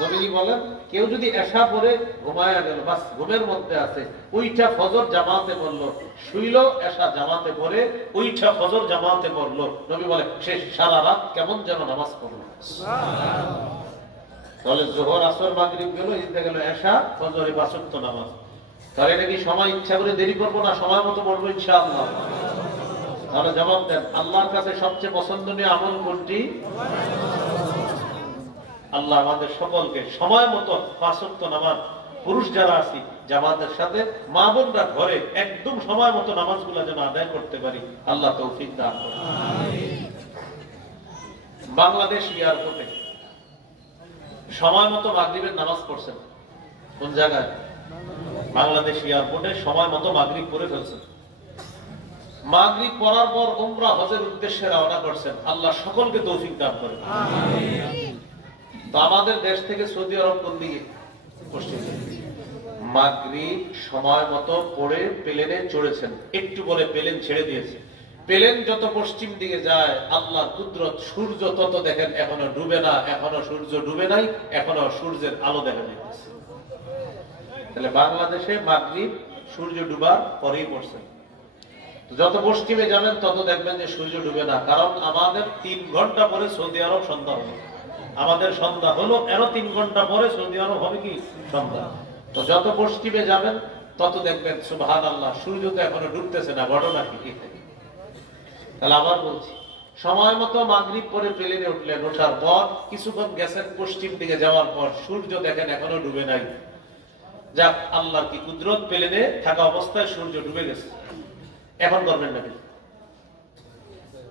নবীজি বলেন কেউ যদি এশা পড়ে ঘুমায়া গেল, বাস ঘুমের মধ্যে আছে, ওইটা ফজর জামাতে পড়লো, শুইলো এশা জামাতে পড়ে, ওইটা ফজর জামাতে পড়লো, নবী বলে সে সারা রাত কেমন যেন নামাজ পড়লো। সুবহানাল্লাহ। তাহলে যোহর আসর মাগরিব গেল, ইসা গেল এশা, ফজরে ৫ ওয়াক্ত নামাজ। তাহলে নাকি সময় ইচ্ছা করে দেরি করবো না, সময় মতো পড়বো ইনশাআল্লাহ। তাহলে জবাব দেন, আল্লাহর কাছে সবচেয়ে পছন্দনীয় আমল কোনটি? আল্লাহ আমাদের সকলকে সময় মতো ৫ ওয়াক্ত নামাজ, পুরুষ যারা আছি জামাতের সাথে, মা বোনরা ঘরে একদম সময় মতো নামাজগুলো যেন আদায় করতে পারি, আল্লাহ তৌফিক দান করুন। বাংলাদেশ এয়ারপোর্টে সময় মতো মাগরিবের নামাজ পড়ছেন কোন জায়গায়? বাংলাদেশ এয়ারপোর্টে সময় মতো মাগরিব পড়ে ফেলছেন। মাগরিব পড়ার পর উমরা হজের উদ্দেশ্যে রওনা করছেন, আল্লাহ সকলকে তৌফিক দান করেন। আমিন। তো আমাদের দেশ থেকে সৌদি আরব কোন দিকে? পশ্চিম দিকে। মাগরিব সময় মতো পড়ে প্লেনে চড়েছেন, একটু পরে প্লেন ছেড়ে দিয়েছে। প্লেন যত পশ্চিম দিকে যায়, আল্লাহর কুদরত, সূর্য তত দেখেন এখনো ডুবে না, এখনো সূর্য ডুবে নাই, এখনো সূর্যের আলো দেখা যাচ্ছে। তাহলে বাংলাদেশে মাগরিব সূর্য ডুবার পরেই পড়ছেন। যত পশ্চিমে যাবেন তত দেখবেন যে সূর্য ডুবে না, কারণ আমাদের ৩ ঘন্টা পরে সৌদি আরব সন্ধ্যা হবে। আমাদের সন্ধ্যা হলো, এরও ৩ ঘন্টা পরে সৌদি আরব হবে কি সন্ধ্যা। তো যত পশ্চিমে যাবেন তত দেখবেন সুবহানাল্লাহ সূর্য তো এখনো ডুবতেছে না, ঘটনা কি? তাহলে আবার বলছি, সময় মতো মাগরিব পরে প্লেনে উঠলেন, ওঠার পর কিছুক্ষণ গেছেন পশ্চিম দিকে, যাওয়ার পর সূর্য দেখেন এখনো ডুবে নাই। যাক, আল্লাহর কি কুদরত, প্লেনে থাকা অবস্থায় সূর্য ডুবে গেছে। এখন করবেন নাকি?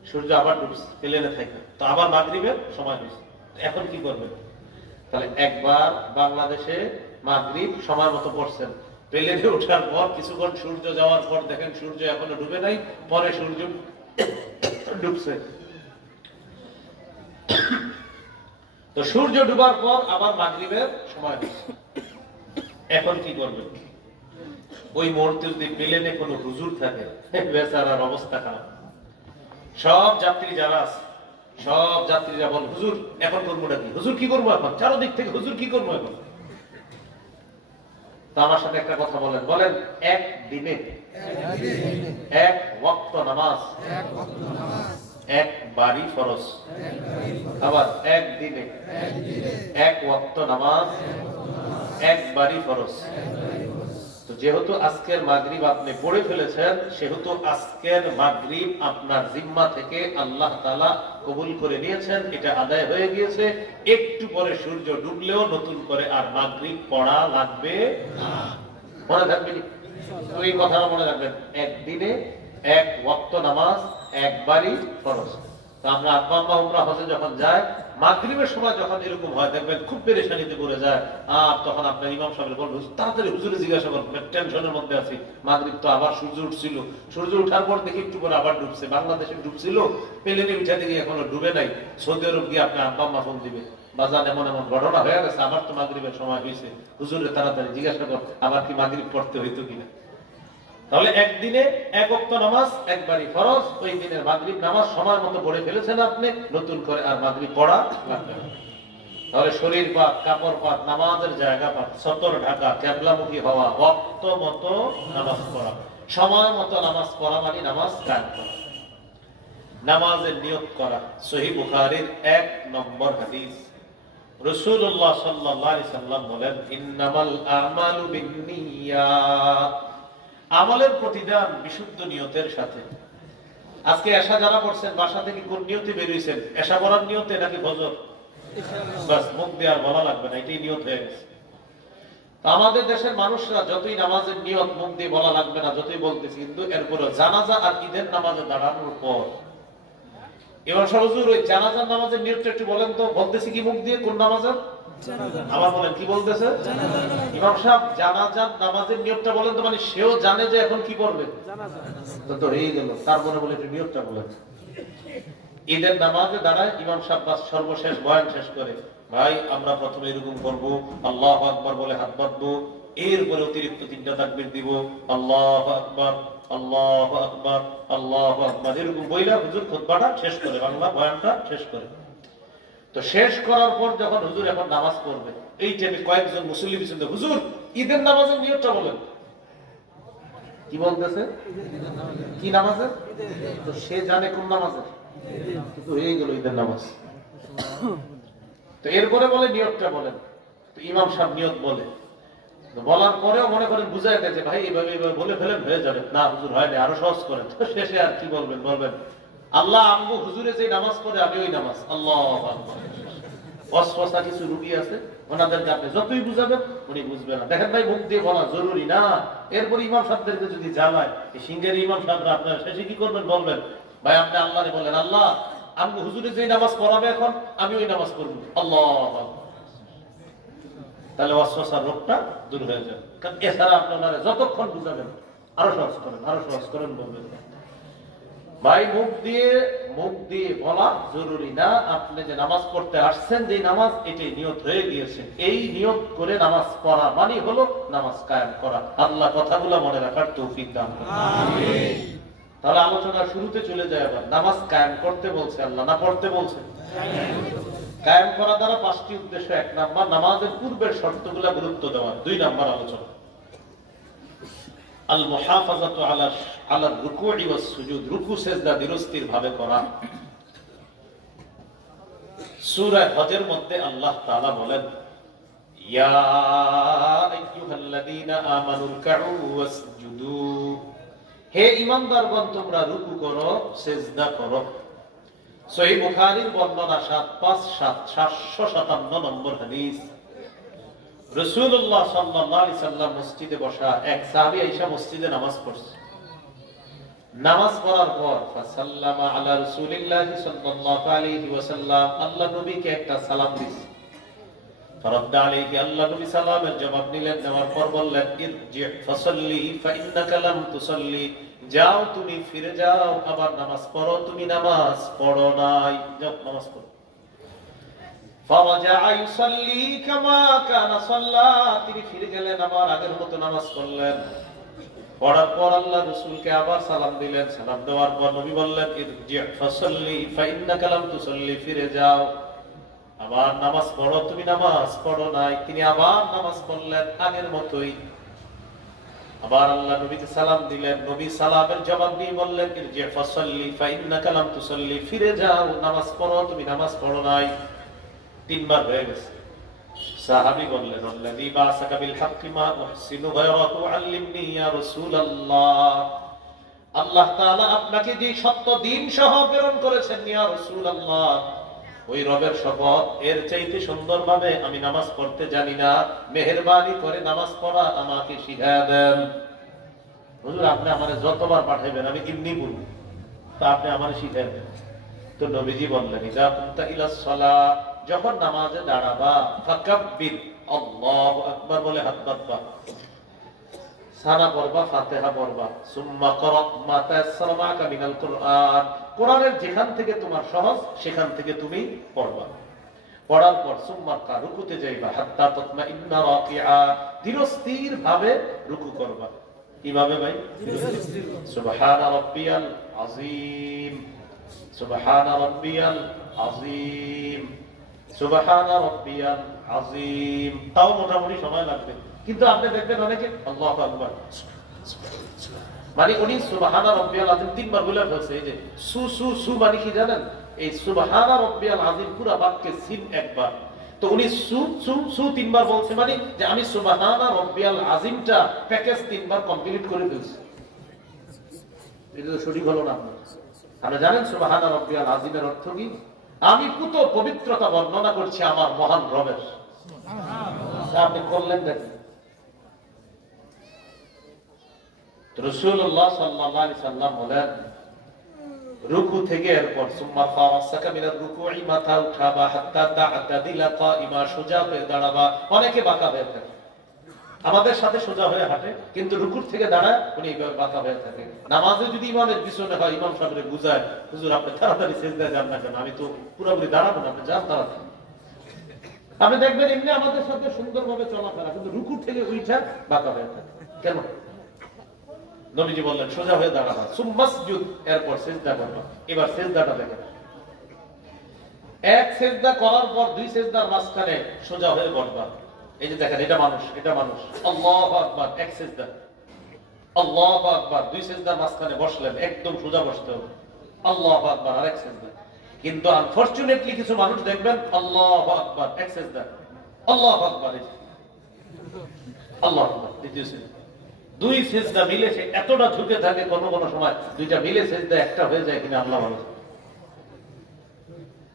সূর্য আবার ডুবছে, প্লেনে থাকে, তো আবার মাগরিবের সময় হয়েছে, এখন কি করবেন? তাহলে একবার বাংলাদেশে মাগরিব সময় মতো পড়ছেন, প্লেনে ওঠার পর কিছুক্ষণ সূর্য যাওয়ার পর দেখেন সূর্য এখনো ডুবে নাই, পরে সূর্য ডুবছে। তো সূর্য ডুবার পর আবার মাগরিবের সময় হয়েছে, এখন কি করবেন? ওই মুহূর্তে যদি প্লেনে কোনো হুজুর থাকে, বেচারার অবস্থা খারাপ। সব যাত্রী যারা আছে, সব যাত্রীরা বল, হুজুর এখন করবো নাকি? হুজুর কি করবো এখন? চারদিক থেকে হুজুর কি করবো এখন? তো আমার সাথে একটা কথা বলেন, বলেন একদিনে ১ ওয়াক্ত নামাজ একবারই ফরজ। আবার একদিনে ১ ওয়াক্ত নামাজ একবারই ফরজ। তো যেহেতু আজকের মাগরিব আপনি পড়ে ফেলেছেন, সেহেতু আজকের মাগরিব আপনার জিম্মা থেকে আল্লাহ তাআলা কবুল করে নিয়েছেন, এটা আদায় হয়ে গিয়েছে। একটু পরে সূর্য ডুবলেও নতুন করে আর মাগরিব পড়া লাগবে না। মনে থাকবে, এই কথাটা মনে রাখবেন, একদিনে ১ ওয়াক্ত নামাজ একবারই ফরজ। তো আমরা আব্বা আম্মা উমরা হজে যখন যায়, মাগরিবের সময় যখন এরকম হয়, দেখবেন খুব পেরেশানিতে পড়ে যায়, আর তখন আপনার ইমাম সাহেব বলবেন, তাড়াতাড়ি হুজুরে জিজ্ঞাসা করবেন, টেনশনের মধ্যে আছি, মাগরিব তো আবার সূর্য উঠছিল, সূর্য উঠার পর দেখি একটু করে আবার ডুবছে, বাংলাদেশে ডুবছিল, প্লেনে উঠে দেখি এখনো ডুবে নাই, সৌদি আরব গিয়ে আপনার আব্বা আম্মা ফোন দিবে, বাজান এমন এমন ঘটনা হয়ে গেছে, আবার তো মাগরিবের সময় হয়েছে, হুজুরে তাড়াতাড়ি জিজ্ঞাসা কর আবার কি মাগরিব পড়তে হইতো কিনা। তাহলে একদিনে ১ ওয়াক্ত নামাজ একবারই ফরজ। ওই দিনের মাগরিব নামাজ সময় মতো পড়ে ফেলেছেন আপনি, নতুন করে আর মাগরিব পড়া লাগবে না। তাহলে শরীর পাক, কাপড় পাক, নামাজের জায়গা পাক, সতর ঢাকা, কিবলামুখী হওয়া, ওয়াক্ত মতো নামাজ পড়া, সময় মতো নামাজ পড়া মানে নামাজ কায়েম করা, নামাজের নিয়ত করা। সহিহ বুখারীর ১ নম্বর হাদিস, রাসূলুল্লাহ সাল্লাল্লাহু আলাইহি সাল্লাম বলেন, ইন্নামাল আমালু বিন্নিয়াত, আমলের প্রতিদান বিশুদ্ধ নিয়তের সাথে। আজকে এশা যারা পড়ছেন, বাসা থেকে কোন নিয়তে বের হইছেন? এশা পড়ার নিয়তে নাকি ফজর? বাস মুখ দিয়ে আর বলা লাগবে না, এটাই নিয়ত হয়ে গেছে। আমাদের দেশের মানুষরা যতই নামাজের নিয়ত মুখ দিয়ে বলা লাগবে না, যতই বলতেছি, কিন্তু এরপরে জানাজা আর ঈদের নামাজে দাঁড়ানোর পর এবার হুজুর ওই জানাজার নামাজের নিয়তটা একটু বলেন তো। বলতেছি কি মুখ দিয়ে, কোন নামাজের? আবার বলেন কি বলতেছে? ইমাম সাহেব জানাজার নামাজের নিয়তটা বলেন তো, মানে সেও জানে যে এখন কি পড়বে, তো হয়ে গেল। তারপরে বলে একটু নিয়তটা বলেন। ঈদের নামাজে দাঁড়ায় ইমাম সাহেব সর্বশেষ বয়ান শেষ করে, ভাই আমরা প্রথমে এরকম করবো, আল্লাহু আকবার বলে হাত বাঁধবো, এরপরে অতিরিক্ত 3টা তাকবীর দিব, আল্লাহু আকবার আল্লাহু আকবার আল্লাহু আকবার, এরকম বইলা হুজুর খুতবাটা শেষ করে, বাংলা বয়ানটা শেষ করে। তো শেষ করার পর যখন হুজুর এখন নামাজ পড়বে, এই টাইমে কয়েকজন মুসল্লি পিছনে, হুজুর ঈদের নামাজের নিয়তটা বলেন। কি বলতেছে? কি নামাজের? তো সে জানে কোন নামাজের, কিন্তু হয়ে গেল ঈদের নামাজ। তো এরপরে বলে নিয়তটা বলেন। তো ইমাম সাহেব নিয়ত বলে, বলার পরেও মনে করেন বুঝাই দেয় যে ভাই এইভাবে এইভাবে বলে ফেলেন, হয়ে যাবে না হুজুর, হয়নি, আরো সহজ করেন। তো শেষে আর কি বলবেন? বলবেন আল্লাহ আমগো হুজুরে যে নামাজ পড়ে আমি ওই নামাজ। আল্লাহু আকবার। ওয়াসওয়াসা কিছু রুগী আছে, ওনাদেরকে আপনি যতই বুঝাবেন উনি বুঝবে না। দেখেন ভাই, মুখ দিয়ে বলা জরুরি না। এরপর ইমাম সাহেবদেরকে যদি জ্বালায়, এই সিংহের ইমাম সাহেবরা আপনারা শেষে কি করবেন? বলবেন ভাই আপনি আল্লাহরে বলেন, আল্লাহ আমগো হুজুরে যে নামাজ পড়াবে এখন আমি ওই নামাজ পড়ব। আল্লাহু আকবার। তাহলে ওয়াসওয়াসার রোগটা দূর হয়ে যাবে। কারণ এছাড়া আপনারা যতক্ষণ বুঝাবেন আরো সহজ করেন, আরো সহজ করেন বলবেন। ভাই মুখ দিয়ে বলা জরুরি না। আপনি যে নামাজ পড়তে আসছেন, যে নামাজ, এটাই নিয়ত হয়ে গিয়েছে। এই নিয়ত করে নামাজ পড়া মানে হলো নামাজ কায়েম করা। আল্লাহ কথাগুলো মনে রাখার তৌফিক দান করুন। আমিন। তাহলে আলোচনার শুরুতে চলে যায়। আবার নামাজ কায়েম করতে বলছে আল্লাহ, না পড়তে বলছে? কায়েম করা দ্বারা 5টি উদ্দেশ্য। 1 নাম্বার, নামাজের পূর্বের শর্তগুলো গুরুত্ব দেওয়া। 2 নাম্বার আলোচনা আল মুহাফাজাতু আলা রুকুই ওয়াস সুজুদ, রুকু সিজদা ধীরস্থির ভাবে করা। সূরা হজের মধ্যে আল্লাহ তাআলা বলেন, ইয়া আইয়ুহাল্লাযীনা আমানু রুকউ ওয়াসজুদু, হে ঈমানদারগণ তোমরা রুকু করো, সিজদা করো। সহিহ বুখারীর বর্ণনা 757 নম্বর হাদিস। রাসূলুল্লাহ সাল্লাল্লাহু আলাইহি সাল্লাম মসজিদে বসা, এক সাহাবী আয়েশা মসজিদে নামাজ পড়ছে। নামাজ পড়ার পর ফাসাল্লামা আলা রাসূলিল্লাহি সাল্লাল্লাহু আলাইহি ওয়াসাল্লাম, আল্লাহ নবীকে একটা সালাম দিয়েছে। ফারাদ্দা আলাইহি, আল্লাহ নবী সালামের জবাব নিলেন। নেওয়ার পর বললেন, ইরজি ফাসাল্লি ফাইন্নাকা লাম তুসাল্লি, যাও তুমি ফিরে যাও, আবার নামাজ পড়ো, তুমি নামাজ পড়ো নাই, যাও নামাজ পড়ো। ফারাজা ইউসাল্লি কামা কানা সাল্লা, তিনি ফিরে গেলেন, আবার আগের মতো নামাজ পড়লেন। পড়ার পর আল্লাহ রাসূলকে আবার সালাম দিলেন। সালাম দেওয়ার পর নবী বললেন, ইরজি ফাসাল্লি ফাইন্নাকা লাম তুসাল্লি, ফিরে যাও, আবার নামাজ পড়ো, তুমি নামাজ পড়ো নাই। তিনি আবার নামাজ পড়লেন আগের মতোই। আবার আল্লাহ নবীকে সালাম দিলেন। নবী সালামের জবাব দিয়ে বললেন, ইরজি ফাসাল্লি ফাইন্নাকা লাম তুসাল্লি, ফিরে যাও, নামাজ পড়ো, তুমি নামাজ পড়ো নাই। 3 বার হয়ে গেছে। সাহাবী বললেন, আল্লাযী বাসাকা বিল হাক্কি মা উহসিনু গায়রাহু আল্লিমনি ইয়া রাসূলুল্লাহ, আল্লাহ তাআলা আপনাকে যে সত্য দ্বীন সহ প্রেরণ করেছেন ইয়া রাসূলুল্লাহ, ওই রবের শপথ, এর চাইতে সুন্দরভাবে আমি নামাজ পড়তে জানি না, মেহেরবানি করে নামাজ পড়া আমাকে শিখায়া দেন। হুজুর আপনি আমারে যতবার পাঠাইবেন আমি এমনি বলবো, তা আপনি আমারে শিখায়া দেন। তো নবীজি বললেন, ইযা কুনতা ইলাস সালাহ, যখন নামাজে দাঁড়াবা, ফাকাব্বির, আল্লাহু আকবার বলে হাত বাঁধবা, সানা পড়বা, ফাতিহা পড়বা, সুম্মা করা মা তায়াসসারা মাকা মিনাল কুরআন, কোরআনের যেখান থেকে তোমার সহজ সেখান থেকে তুমি পড়বা। পড়ার পর সুম্মা কা, রুকুতে যাইবা, হাত্তা তাতমাইন্না রাকিআ, ধীরস্থির ভাবে রুকু করবা। কিভাবে ভাই? সুবহান রাব্বিয়াল আযীম, সুবহান রাব্বিয়াল আযীম, সুবহান রাব্বিয়াল আযীম। তাও মোটামুটি সময় লাগবে, কিন্তু আপনি দেখবেন অনেকে আল্লাহু আকবার, মানে উনি সুবহান রাব্বিয়াল আযীম 3 বার বলে ফেলছে। এই যে সু সু সু মানে কি জানেন? এই সুবহান রাব্বিয়াল আযীম পুরো বাক্যে সিন একবার, তো উনি সু সু সু 3 বার বলছে, মানে যে আমি সুবহান রাব্বিয়াল আযীমটা প্যাকেজ 3 বার কমপ্লিট করে ফেলছি। এটা তো সঠিক হলো না। আপনারা জানেন সুবহান রাব্বিয়াল আযীমের অর্থ কি? আমি কত পবিত্রতা বর্ণনা করছি আমার মহান রবের। আপনি করলেন দেখেন, রাসূলুল্লাহ সাল্লাল্লাহু আলাইহি সাল্লাম বলেন রুকু থেকে এরপর সুম্মা ফারাসাকা মিনার রুকুই, মাথা উঠাবা, হাত্তা তা'তাদিলা কাইমা, সোজা হয়ে দাঁড়াবা। অনেকে বাঁকা হয়ে থাকে, আমাদের সাথে সোজা হয়ে হাঁটে, কিন্তু রুকুর থেকে দাঁড়ায় উনি এইভাবে বাঁকা হয়ে থাকে। নামাজে যদি ইমামের পিছনে হয়, ইমাম সাহেবরে বুঝায়, হুজুর আপনি তাড়াতাড়ি সিজদায় যান না কেন, আমি তো পুরোপুরি দাঁড়াবো না, আপনি যান তাড়াতাড়ি। আপনি দেখবেন এমনি আমাদের সাথে সুন্দরভাবে চলাফেরা, কিন্তু রুকুর থেকে উঠা বাঁকা হয়ে থাকে কেন? নবীজি বললেন সোজা হয়ে দাঁড়াবা, সুম্মাসজুদ, এরপর সিজদা করবা। এবার সিজদাটা দেখেন, এক সিজদা করার পর দুই সিজদার মাঝখানে সোজা হয়ে বসবা। এই যে দেখেন, এটা মানুষ, এটা মানুষ। আল্লাহু আকবার, এক সিজদা। আল্লাহু আকবার, দুই সিজদার মাঝখানে বসলেন, একদম সোজা বসতে হবে। আল্লাহু আকবার, আরেক সিজদা। কিন্তু আনফরচুনেটলি কিছু মানুষ দেখবেন আল্লাহু আকবার, এক সিজদা, আল্লাহু আকবার, আল্লাহু আকবার, দ্বিতীয় সিজদা। দুই সিজদা মিলে সে এতটা ঝুঁকে থাকে, কোন কোন সময় দুইটা মিলে সিজদা একটা হয়ে যায় কিনা আল্লাহ ভালো।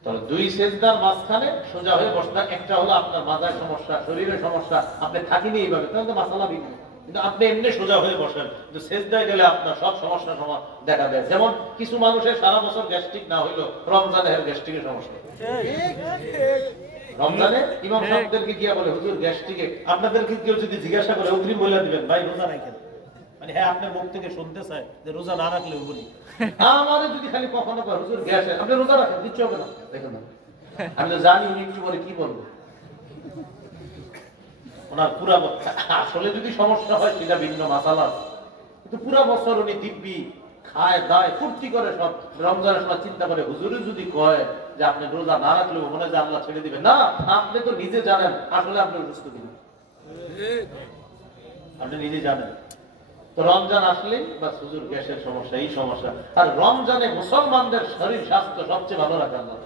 তাহলে দুই সিজদার মাঝখানে সোজা হয়ে বসা, একটা হলো আপনার মাথায় সমস্যা, শরীরে সমস্যা, আপনি থাকিনি এইভাবে, তাহলে তো মাসালা ভিন্ন। কিন্তু আপনি এমনি সোজা হয়ে বসেন, কিন্তু সিজদায় গেলে আপনার সব সমস্যা দেখা দেয়। যেমন কিছু মানুষের সারা বছর গ্যাস্ট্রিক না হইলো, রমজানে গ্যাস্ট্রিকের সমস্যা। রমজানে ইমাম সাহেবদেরকে গিয়া বলে হুজুর গ্যাস্ট্রিকে, আপনাদেরকে কেউ যদি জিজ্ঞাসা করে অগ্রিম বলে দিবেন ভাই রোজা রাখেন, মানে হ্যাঁ আপনার মুখ থেকে শুনতে চায় যে রোজা না রাখলে বলি। আমারে যদি খালি কখনো কয় হুজুর গ্যাস, আপনি রোজা রাখেন, কিচ্ছু হবে না। দেখেন না, আমি তো জানি উনি একটু পরে কি বলবো। ওনার পুরা আসলে যদি সমস্যা হয় সেটা ভিন্ন মাসালা, কিন্তু পুরা বছর উনি দিব্যি খায় দায় ফুর্তি করে, সব রমজানের সময় চিন্তা করে হুজুরে যদি কয় যে আপনি রোজা না রাখলেও মনে হয় যে আল্লাহ ছেড়ে দিবেন না, আপনি তো নিজে জানেন আসলে আপনি অসুস্থ কিনা, আপনি নিজে জানেন। তো রমজান আসলে বা হুজুর গ্যাসের সমস্যা, এই সমস্যা। আর রমজানে মুসলমানদের শরীর স্বাস্থ্য সবচেয়ে ভালো রাখে আল্লাহ।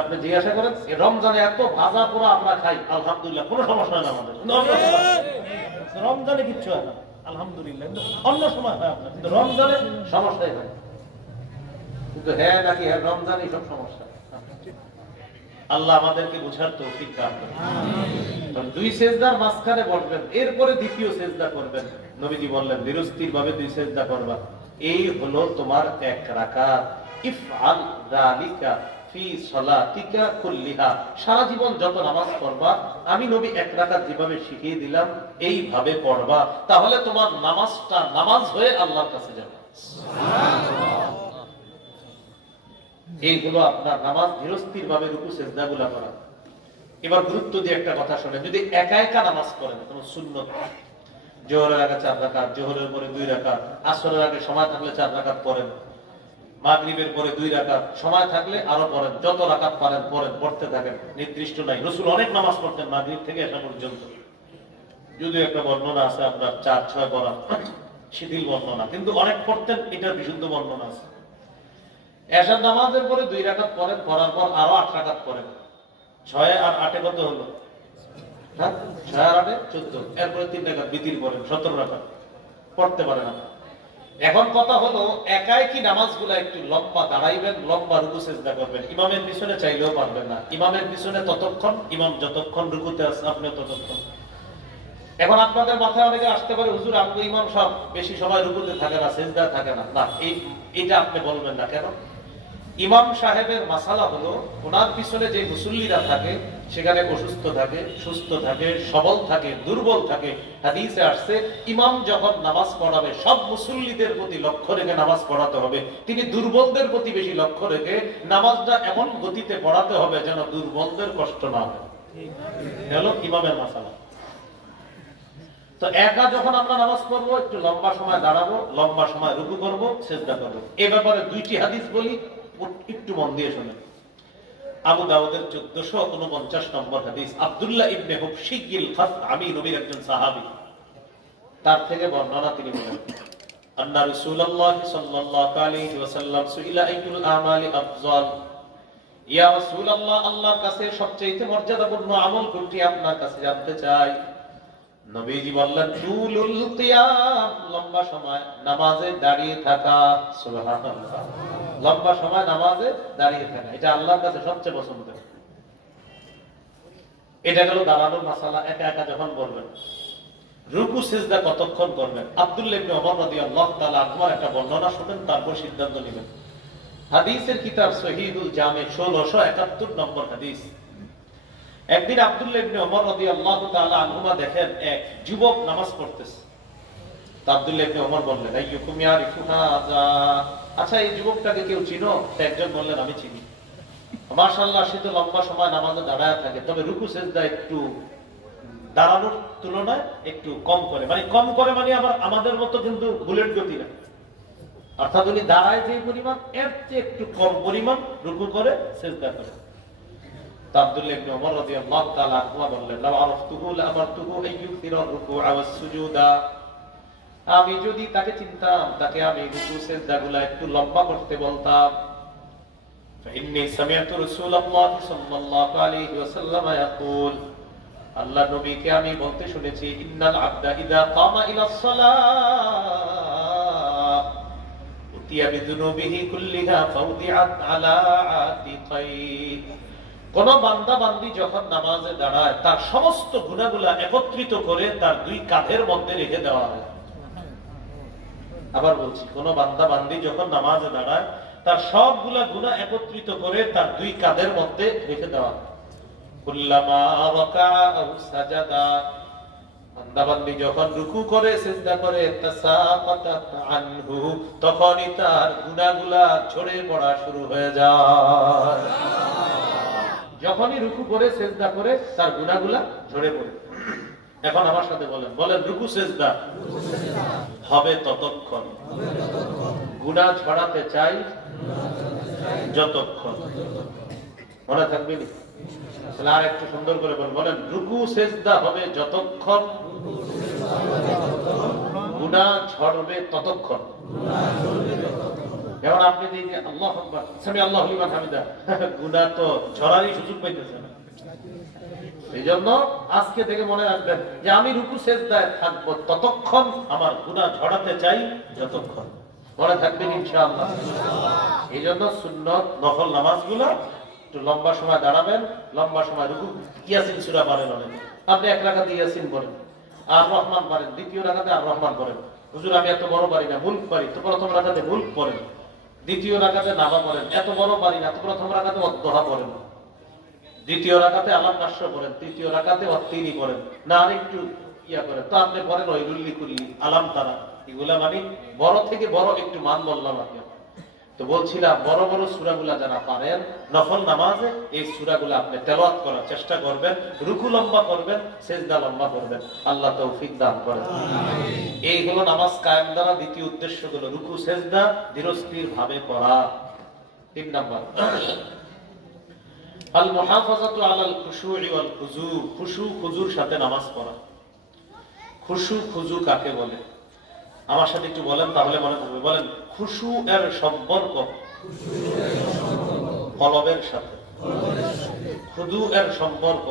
আপনি জিজ্ঞাসা করেন রমজানে এত ভাজা পোড়া আমরা খাই, আলহামদুলিল্লাহ কোনো সমস্যা হয় না আমাদের, রমজানে কিচ্ছু হয় না আলহামদুলিল্লাহ। অন্য সময় হয় আপনার, কিন্তু রমজানে সমস্যাই হয়। কিন্তু হ্যাঁ নাকি হ্যাঁ, রমজান এইসব সমস্যা। আল্লাহ আমাদেরকে বুঝার তৌফিক দান করুন। দুই সিজদার মাঝখানে বসবেন, এরপরে দ্বিতীয় সিজদা করবেন। নবীজি বললেন নিরস্তির ভাবে দুই সিজদা করবা, এই হলো তোমার এক রাকাত। ইফআল যালিকা ফি সালাতিকা কুল্লিহা, সারা জীবন যত নামাজ পড়বা আমি নবী এক রাকাত যেভাবে শিখিয়ে দিলাম এইভাবে পড়বা, তাহলে তোমার নামাজটা নামাজ হয়ে আল্লাহর কাছে যাবে। এইগুলো আপনার নামাজ, ধীরস্থির ভাবে রুকু সিজদা গুলা করা। এবার গুরুত্ব দিয়ে একটা কথা শুনে, যদি একা একা নামাজ পড়েন, কোন সুন্নত, জোহরের আগে 4 রাকাত, জোহরের পরে 2 রাকাত, আসরের আগে সময় থাকলে 4 রাকাত পড়েন, মাগরিবের পরে 2 রাকাত, সময় থাকলে আরো পড়েন, যত রাকাত পারেন পড়েন, পড়তে থাকেন, নির্দিষ্ট নাই। রাসূল অনেক নামাজ পড়তেন মাগরিব থেকে এশা পর্যন্ত, যদিও একটা বর্ণনা আছে আপনার 4-6 পড়া, শিথিল বর্ণনা, কিন্তু অনেক পড়তেন, এটার বিশুদ্ধ বর্ণনা আছে। এশার নামাজের পরে 2 রাকাত পড়েন, পড়ার পর আরো 8 রাকাত পড়েন, 6 আর 8 কত হলো? 6 আর 8 14, এরপরে 3 রাকাত বিতির পড়েন, 17 রাকাত পড়তে পারেন না। এখন কথা হলো একাই কি নামাজগুলো একটু লম্বা দাঁড়াইবেন, লম্বা রুকু সিজদা করবেন, ইমামের পিছনে চাইলেও পারবেন না। ইমামের পিছনে ততক্ষণ, ইমাম যতক্ষণ রুকুতে আছে আপনিও ততক্ষণ। এখন আপনাদের মাথায় অনেকে আসতে পারে হুজুর আপনি ইমাম সব বেশি সময় রুকুতে থাকে না, সিজদা থাকে না। না, এইটা আপনি বলবেন না। কেন? ইমাম সাহেবের মাসালা হলো ওনার পিছনে যে মুসল্লিরা থাকে সেখানে অসুস্থ থাকে, সুস্থ থাকে, সবল থাকে, দুর্বল থাকে। হাদিসে আসছে ইমাম যখন নামাজ পড়াবে সব মুসল্লিদের প্রতি লক্ষ্য রেখে নামাজ পড়াতে হবে। তিনি দুর্বলদের প্রতি বেশি লক্ষ্য রেখে নামাজটা এমন গতিতে পড়াতে হবে যেন দুর্বলদের কষ্ট না হয়। হলো ইমামের মাসালা। তো একা যখন আমরা নামাজ পড়বো একটু লম্বা সময় দাঁড়াবো, লম্বা সময় রুকু করবো, সিজদা করবো। এই ব্যাপারে 2টি হাদিস বলি, একটু মন দিয়ে শোনেন। আবু দাউদের 1449 নম্বর হাদিস, আব্দুল্লাহ ইবনে হুবশিয়িল খাসআমি নবীর একজন সাহাবী, তার থেকে বর্ণনা, তিনি বলেন আন্না রাসূলুল্লাহ সাল্লাল্লাহু আলাইহি ওয়াসাল্লাম সুইলা আইয়ুল আমালি আফজাল, ইয়া রাসূলুল্লাহ আল্লাহর কাছে সবচেয়ে মর্যাদাপূর্ণ আমল কোনটি আপনার কাছে জানতে চাই। নবীজি বললেন তুলুল কিয়াম, লম্বা সময় নামাজে দাঁড়িয়ে থাকা। সুবহানাল্লাহ, লম্বা সময় নামাজে দাঁড়িয়ে থাকা, এটা আল্লাহর কাছে সবচেয়ে পছন্দ। এটা গেল দাঁড়ানোর মাসালা, একা একা যখন বলবেন। রুকু সিজদা কতক্ষণ করবেন? আব্দুল্লাহ ইবনে ওমর রাদিয়াল্লাহু তাআলা আনহুর একটা বর্ণনা শুনেন, তারপর সিদ্ধান্ত নেবেন। হাদিসের কিতাব সহিহুল জামি 1671 নম্বর হাদিস। একদিন আব্দুল্লাহ ইবনে ওমর রাদিয়াল্লাহু তাআলা আনহুমা দেখেন এক যুবক নামাজ পড়তেছে। তা আব্দুল্লাহ ইবনে ওমর বললেন, আইয়ুকুম ইয়ারিফু হাযা, আচ্ছা এই যুবকটাকে কেউ চিনো? একজন বললেন, আমি চিনি। মাশাআল্লাহ, সে তো লম্বা সময় নামাজে দাঁড়ায় থাকে, তবে রুকু সিজদা একটু দাঁড়ানোর তুলনায় একটু কম করে, মানে আবার আমাদের মতো কিন্তু বুলেট গতি না, অর্থাৎ উনি দাঁড়ায় যে পরিমাণ এর চেয়ে একটু কম পরিমাণ রুকু করে সিজদা করে। তা আব্দুল্লাহ ইবনে ওমর রাদিয়াল্লাহু তাআলা আনহু বললেন, লাউ আরাফতুহু লা আমারতুহু আইয়ুকসিরা রুকুআ ওয়াস সুজুদা, আমি যদি তাকে চিনতাম, তাকে আমি রুকু সিজদাগুলো একটু লম্বা করতে বলতাম। فإني سمعت رسول الله صلى الله عليه وسلم يقول, আল্লাহ নবীকে আমি বলতে শুনেছি, ইন্নাল আবদা ইযা কামা ইলাস সালাহ উতিয়া বিযুনুবিহি কুল্লিহা ফাউদিআত আলা আতিকাই, কোন বান্দা বান্দি যখন নামাজে দাঁড়ায় তার সমস্ত গুনাহগুলো একত্রিত করে তার দুই কাঁধের মধ্যে রেখে দেওয়া হয়। আবার বলছি, কোন বান্দা বান্দি যখন নামাজে দাঁড়ায় তার সবগুলা গুনাহ একত্রিত করে তার দুই কাঁধের মধ্যে রেখে দেওয়া হয়। কুল্লামা রাকাআ আও সাজাদা, বান্দা বান্দি যখন রুকু করে সিজদা করে, তাসাকাতাত আনহু, তখনই তার গুনাহগুলা ঝরে পড়া শুরু হয়ে যায়। যখনই রুকু করে সিজদা করে তার গুনাহগুলা ঝরে পড়ে। এখন আমার সাথে বলেন রুকু সিজদা হবে ততক্ষণ, গুনাহ ছড়াতে চাই যতক্ষণ। মনে থাকবে নি? তাহলে আর একটু সুন্দর করে বলেন, রুকু সিজদা হবে যতক্ষণ, গুনাহ ঝরবে ততক্ষণ। যেমন আপনি যে আল্লাহু আকবার, সামি আল্লাহু লিমান হামিদা, গুনাহ তো ঝরারই সুযোগ পাইতেছে না। এইজন্য আজকে থেকে মনে রাখবেন যে আমি রুকু সিজদায় থাকবো ততক্ষণ, আমার গুনাহ ঝরাতে চাই যতক্ষণ। মনে থাকবেন ইনশাআল্লাহ। এইজন্য সুন্নত নফল নামাজগুলো একটু লম্বা সময় দাঁড়াবেন, লম্বা সময় রুকু। ইয়াসিন সূরা পড়েন অনেকে, আপনি এক রাকাতে ইয়াসিন পড়েন, আর রহমান পড়েন, দ্বিতীয় রাকাতে আর রহমান পড়েন। হুজুর আমি এত বড় পারি না, মুলক পারি, তো প্রথম রাকাতে মুলক পড়েন, দ্বিতীয় রাকাতে নাবা পড়েন। এত বড় পারি না, তো প্রথম রাকাতে ওয়াদদুহা পড়েন, দ্বিতীয় রাকাতে আলাম নাশর পড়েন, তৃতীয় রাকাতে ওয়াত্তিনি পড়েন, না আর একটু ইয়া করেন, তো আপনি পড়েন ওয়াইলুল লিকুল্লি আলাম তারা। এগুলা মানে বড় থেকে বড় একটু মান বললাম আগে। তো বলছিলাম বড় বড় সূরাগুলা যারা পারেন নফল নামাজে, এই সূরাগুলা আপনি তেলাওয়াত করার চেষ্টা করবেন, রুকু লম্বা করবেন, সিজদা লম্বা করবেন। আল্লাহ তৌফিক দান করেন। এই হলো নামাজ কায়েম দ্বারা দ্বিতীয় উদ্দেশ্য হলো রুকু সিজদা ধীরস্থির ভাবে করা। 3 নাম্বার, আল মুহাফাজাতু আলাল খুশুই ওয়াল খুজু, খুশু খুজুর সাথে নামাজ পড়া। খুশু খুজু কাকে বলে? আমার সাথে একটু বলেন, তাহলে মনে থাকবে। বলেন, খুশু এর সম্পর্ক কলবের সাথে, খুদু এর সম্পর্ক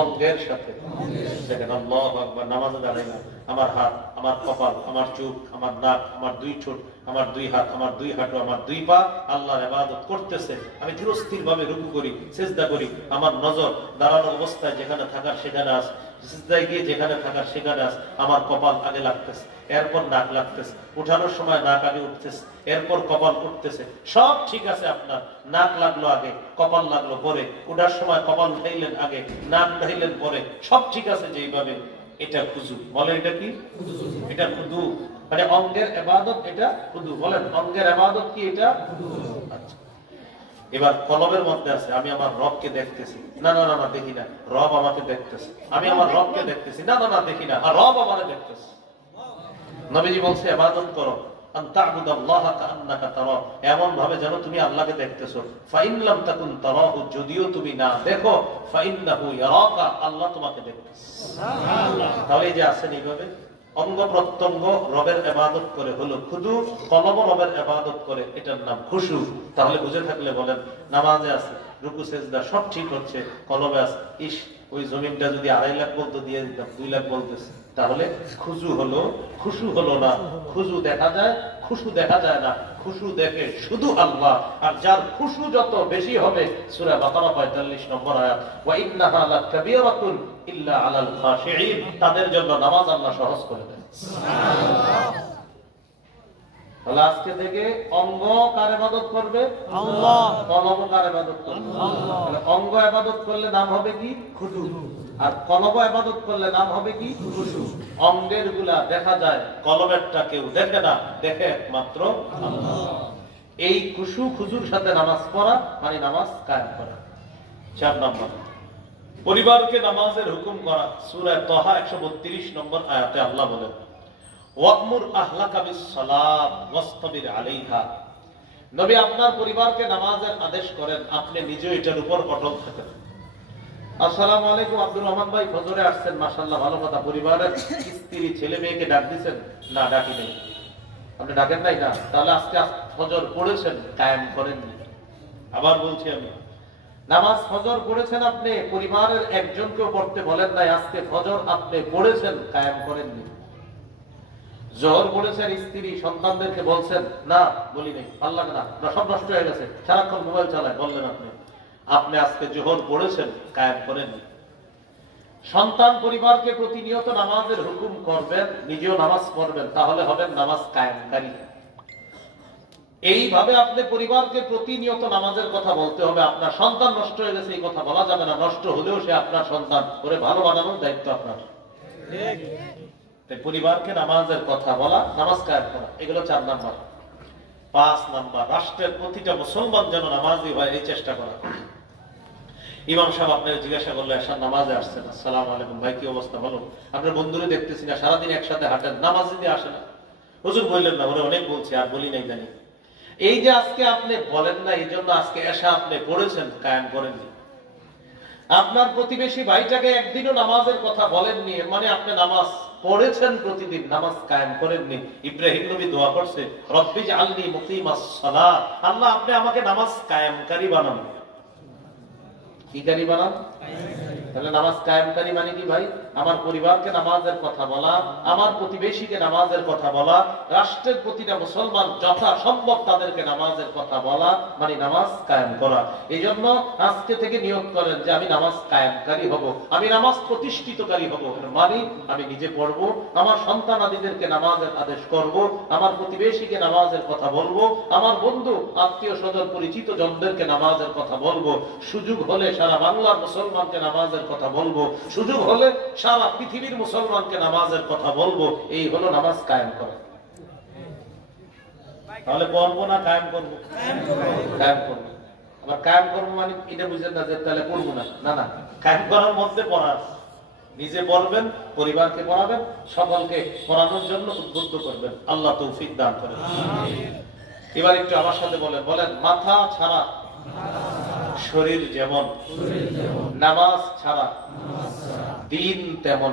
অঙ্গের সাথে। দেখেন আল্লাহু আকবার, নামাজে দাঁড়াইলাম, আমার হাত, আমার কপাল, আমার চোখ, আমার নাক, আমার দুই ঠোঁট, আমার দুই হাত, আমার দুই হাঁটু, আমার দুই পা আল্লাহর ইবাদত করতেছে। আমি ধীরস্থির ভাবে রুকু করি, সিজদা করি, আমার নজর দাঁড়ানো অবস্থায় যেখানে থাকার সেখানে আছে, সিজদায় গিয়ে যেখানে থাকার সেখানে আছে। আমার কপাল আগে লাগতেছে, এরপর নাক লাগতেছে, উঠানোর সময় নাক আগে উঠতেছে, এরপর কপাল উঠতেছে। সব ঠিক আছে, আপনার নাক লাগলো আগে, কপাল লাগলো পরে, উঠার সময় কপাল উঠাইলেন আগে, নাক উঠাইলেন পরে, সব ঠিক আছে যেইভাবে। এটা খুজু। বলেন এটা কি? এটা খুদু, মানে অঙ্গের ইবাদত। এটা খুদু। বলেন অঙ্গের ইবাদত কি? এটা। আচ্ছা, এবার কলবের মধ্যে আছে, আমি আমার রবকে দেখতেছি, না না না দেখি না, রব আমাকে দেখতেছে। আমি আমার রবকে দেখতেছি, না না না দেখি না, আর রব আমাকে দেখতেছে। নবীজি বলছে ইবাদত করো, আন তা'বুদাল্লাহা কাআন্নাকা তারাহু, এমন ভাবে যেন তুমি আল্লাহকে দেখতেছো। ফাইন লাম তাকুন তারাহু, যদিও তুমি না দেখো, ফাইন্নাহু ইয়ারাকা, আল্লাহ তোমাকে দেখতেছে। সুবহানাল্লাহ। তাহলে এই যে আছেন এইভাবে অঙ্গ প্রত্যঙ্গ রবের ইবাদত করে হলো খুদু, কলব রবের ইবাদত করে, এটার নাম খুশু। তাহলে বুঝে থাকলে বলেন, নামাজে আছে, রুকু সিজদা সব ঠিক হচ্ছে, কলবে আছে, ইস ওই জমিনটা যদি 2.5 লাখ বলতো দিয়ে দিতাম, 2 লাখ বলতেছে, তাহলে খুজু হলো, খুশু হলো না। খুজু দেখা যায়, খুশু দেখা যায় না। খুশু দেখে শুধু আল্লাহ। আর যার খুশু যত বেশি হবে, সূরা বাকারা 45 নম্বর আয়াত, ওয়া ইন্নাহা লাকাবীরাতুন ইল্লা আলাল খাশিঈন, তাদের জন্য নামাজ আল্লাহ সহজ করে দেন। তাহলে আজকে থেকে অঙ্গ কার ইবাদত করবে? আল্লাহ। কলব কার ইবাদত করবে? আল্লাহ। তাহলে অঙ্গ ইবাদত করলে নাম হবে কি? খুশু। আর কলব ইবাদত করলে নাম হবে কি? খুশু। অঙ্গের গুলা দেখা যায়, কলবেরটা কেউ দেখে না, দেখে একমাত্র আল্লাহ। এই খুশু খুজুর সাথে নামাজ পড়া মানে নামাজ কায়েম করা। 4 নম্বর, পরিবারকে নামাজের হুকুম করা। সূরা তাহা 132 নম্বর আয়াতে আল্লাহ বলেন, ওয়া'মুর আহলাকা বিস-সালাত ওয়াসতাবির আলাইহা। নবী আপনার পরিবারকে নামাজের আদেশ করেন, আপনি নিজে এটার উপর অটল থাকেন। আসসালামু আলাইকুম, আব্দুর রহমান ভাই ফজরে আসছেন, মাশাআল্লাহ, ভালো কথা। পরিবারের স্ত্রী ছেলে মেয়েকে ডাক দিবেন? না, ডাকি নাই। আপনি ডাকেন নাই না? তাহলে আজকে ফজর পড়েছেন, কায়েম করেননি। আবার বলছি আমি, নামাজ ফজর পড়েছেন আপনি, পরিবারের একজনকেও পড়তে বলেন নাই। আজকে ফজর আপনি পড়েছেন, কায়েম করেননি। জোহর পড়েছেন, স্ত্রী সন্তানদেরকে বলছেন? না, বলি নাই, ভালো লাগে না, সব নষ্ট হয়ে গেছে, সারাক্ষণ মোবাইল চালায়, বললেন আপনি। আপনি আজকে জোহর পড়েছেন, কায়েম করেননি। সন্তান পরিবারকে প্রতিনিয়ত নামাজের হুকুম করবেন, নিজেও নামাজ পড়বেন, তাহলে হবেন নামাজ কায়েমকারী। এইভাবে আপনি পরিবারকে প্রতিনিয়ত নামাজের কথা বলতে হবে। আপনার সন্তান নষ্ট হয়ে গেছে এই কথা বলা যাবে না, নষ্ট হলেও সে আপনার সন্তান, করে ভালো বানানোর দায়িত্ব আপনার। পরিবারকে নামাজের কথা বলা, নামাজ কায়েম করা, এগুলো 4 নাম্বার। 5 নাম্বার, রাষ্ট্রের প্রতিটা মুসলমান যেন নামাজি হয় এই চেষ্টা করা। ইমাম সাহেব আপনাকে জিজ্ঞাসা করলো, এসার নামাজে আসছেন, আসসালামু আলাইকুম ভাই, কি অবস্থা? বলো। আপনার বন্ধুরে দেখতেছি না, সারাদিন একসাথে হাঁটেন, নামাজ দিয়ে আসে না। হুজুর বললেন না, ওরা অনেক বলছি, আর বলি নাই জানি। এই যে আজকে আপনি বলেন না, এই জন্য আজকে এসা আপনি পড়েছেন, কায়েম করেননি। আপনার প্রতিবেশী ভাইটাকে একদিনও নামাজের কথা বলেননি, মানে আপনি নামাজ পড়েছেন প্রতিদিন, নামাজ কায়েম করেননি। ইব্রাহিম নবী দোয়া করছে, রব্বি জাআলনি মুকিমাস সালাত, আল্লাহ আপনি আমাকে নামাজ কায়েমকারী বানান। কি কারী বানান? তাহলে নামাজ কায়েমকারী মানে কি ভাই? আমার পরিবারকে নামাজের কথা বলা, আমার প্রতিবেশীকে নামাজের কথা বলা, রাষ্ট্রের প্রতিটা মুসলমান যথাসম্ভব তাদেরকে নামাজের কথা বলা, মানে নামাজ কায়েম করা। এই জন্য আজকে থেকে নিয়ত করেন যে আমি নামাজ কায়েমকারী হব, আমি নামাজ প্রতিষ্ঠিতকারী হব। মানে আমি নিজে পড়বো, আমার সন্তান আদিদেরকে নামাজের আদেশ করব, আমার প্রতিবেশীকে নামাজের কথা বলবো, আমার বন্ধু আত্মীয় স্বজন পরিচিত জনদেরকে নামাজের কথা বলবো। সুযোগ হলে সারা বাংলার মুসলমানকে নামাজের কথা বলবো, সুযোগ হলে সারা পৃথিবীর মুসলমানকে নামাজের কথা বলবো। এই হলো নামাজ কায়েম করা। তাহলে পড়বো না কায়েম করবো? কায়েম করবো। আবার কায়েম করবো মানে এটা বুঝেন না যে তাহলে পড়বো না, না না, কায়েম করার মধ্যে পড়া। নিজে পড়বেন, পরিবারকে পড়াবেন, সকলকে পড়ানোর জন্য উদ্বুদ্ধ করবেন। আল্লাহ তৌফিক দান করেন। এবার একটু আমার সাথে বলেন, মাথা ছাড়া শরীর যেমন, নামাজ ছাড়া দিন তেমন।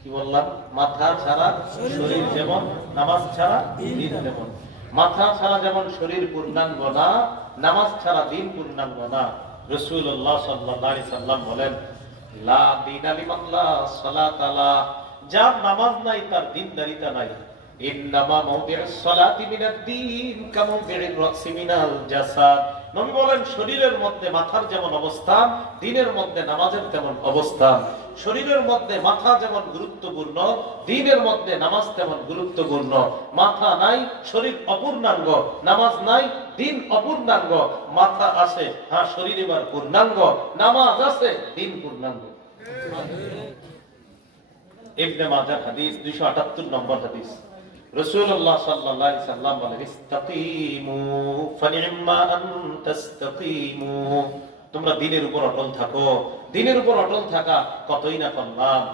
কি বললাম? মাথা ছাড়া শরীর যেমন, নামাজ ছাড়া দিন তেমন। মাথা ছাড়া যেমন শরীর পূর্ণাঙ্গ না, নামাজ ছাড়া দিন পূর্ণাঙ্গ না। রাসূলুল্লাহ সাল্লাল্লাহু আলাইহি সাল্লাম বলেন, লা দীনা লিমান লা সালাতা লা, যার নামাজ নাই তার দিনদারিতা নাই। ইন্নামা মাওদিউস সালাতি মিনাদ দ্বীন কামাওদিউর রাসি মিনাল জাসাদ। নবী বলেন, শরীরের মধ্যে মাথার যেমন অবস্থান, দিনের মধ্যে নামাজের তেমন অবস্থান। শরীরের মধ্যে মাথা যেমন গুরুত্বপূর্ণ, দিনের মধ্যে নামাজ তেমন গুরুত্বপূর্ণ। মাথা নাই, শরীর অপূর্ণাঙ্গ, নামাজ নাই, দিন অপূর্ণাঙ্গ। মাথা আছে, হ্যাঁ শরীর এবার পূর্ণাঙ্গ, নামাজ আছে, দিন পূর্ণাঙ্গ। ইবনে মাজাহ হাদিস 278 নম্বর হাদিস। রাসূলুল্লাহ সাল্লাল্লাহু আলাইহি সাল্লাম বলেন, ইসতাকিমু ফানি'মা আন তাসতাকিমু, তোমরা দ্বীনের উপর অটল থাকো। দ্বীনের উপর অটল থাকা কতই না কল্যাণ।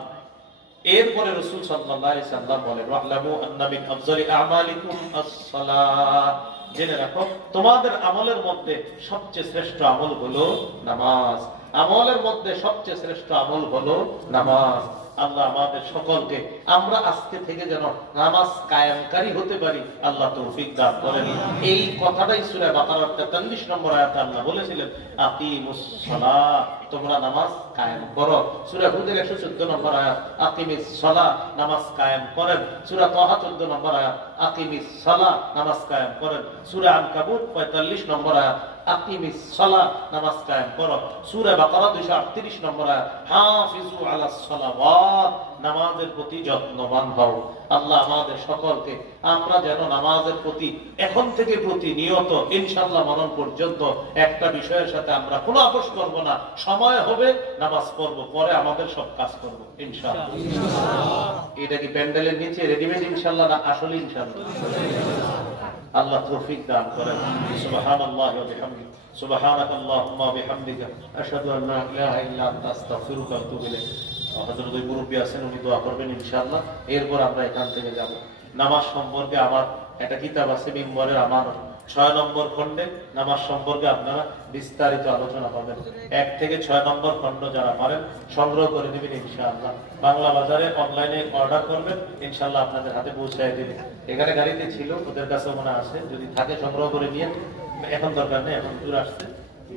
এরপরে রাসূল সাল্লাল্লাহু আলাইহি সাল্লাম বলেন, ওয়া'লামু আন্না মিন আফযালি আ'মালিকুম আস-সালাত, জেনে রাখো তোমাদের আমলের মধ্যে সবচেয়ে শ্রেষ্ঠ আমল হলো নামাজ। আমলের মধ্যে সবচেয়ে শ্রেষ্ঠ আমল হলো নামাজ। আল্লাহ আমাদের সকলকে আমরা আজকে থেকে যেন নামাজ কায়েমকারী হতে পারি, আল্লাহ তৌফিক দান করেন। এই কথাটাই সূরা বাকারার 43 নম্বর আয়াতে আল্লাহ বলেছিলেন, আকিমুস সালাহ, তোমরা নামাজ কায়েম করো। সূরা হুদের 114 নম্বর আয়াত, আকিমিস সালাহ, নামাজ কায়েম করেন। সূরা তাহা 14 নম্বর আয়াত, আকিমিস সালাহ, নামাজ কায়েম করেন। সূরা আনকাবুত 45 নম্বর আয়াত, আকিমিস সালাহ, নামাজ কায়েম করো। সূরা বাকারা 238 নম্বর আয়াত, হাফিজু আলাস সালাওয়াত, নামাজের প্রতি যত্নবান হও। আল্লাহ আমাদের সকলকে, আমরা যেন নামাজের প্রতি এখন থেকে প্রতিনিয়ত ইনশাআল্লাহ মরণ পর্যন্ত একটা বিষয়ের সাথে আমরা কোনো আপোষ করব না। সময় হবে নামাজ পড়ব, পরে আমাদের সব কাজ করব ইনশাআল্লাহ। এটা কি প্যান্ডেলের নিচে রেডিমেড ইনশাআল্লাহ না আসলে ইনশাআল্লাহ? আল্লাহ তৌফিক দান করেন। সুবহানাল্লাহি ওয়া বিহামদিহি, সুবহানাকাল্লাহুম্মা ওয়া বিহামদিকা, আশহাদু আল্লা ইলাহা ইল্লা আনতা, আস্তাগফিরুকা ওয়া আতুবু ইলাইক। হযরত ওই মুরব্বি আছেন, উনি দোয়া করবেন ইনশাআল্লাহ। এরপর আমরা এখান থেকে যাব। নামাজ সম্পর্কে আমার একটা কিতাব আছে, মিম্বরের আমার 6 নম্বর খণ্ডে নামাজ সম্পর্কে আপনারা বিস্তারিত আলোচনা পাবেন। 1 থেকে 6 নম্বর খণ্ড যারা পারেন সংগ্রহ করে নেবেন ইনশাআল্লাহ। বাংলা বাজারে অনলাইনে অর্ডার করবেন, ইনশাআল্লাহ আপনাদের হাতে পৌঁছায় দেবে। এখানে গাড়িতে ছিল, ওদের কাছে মনে আছে, যদি থাকে সংগ্রহ করে নিয়ে, এখন দরকার নেই, এখন দূর আসছে,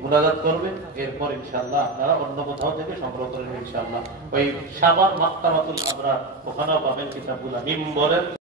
মুনাজাত করবে। এরপর ইনশাআল্লাহ আপনারা অন্য কোথাও থেকে সংগ্রহ করবেন ইনশাআল্লাহ। ওই সাবার মাক্তাবাতুল আবরার, ওখানেও পাবেন কিতাবগুলা মিম্বরের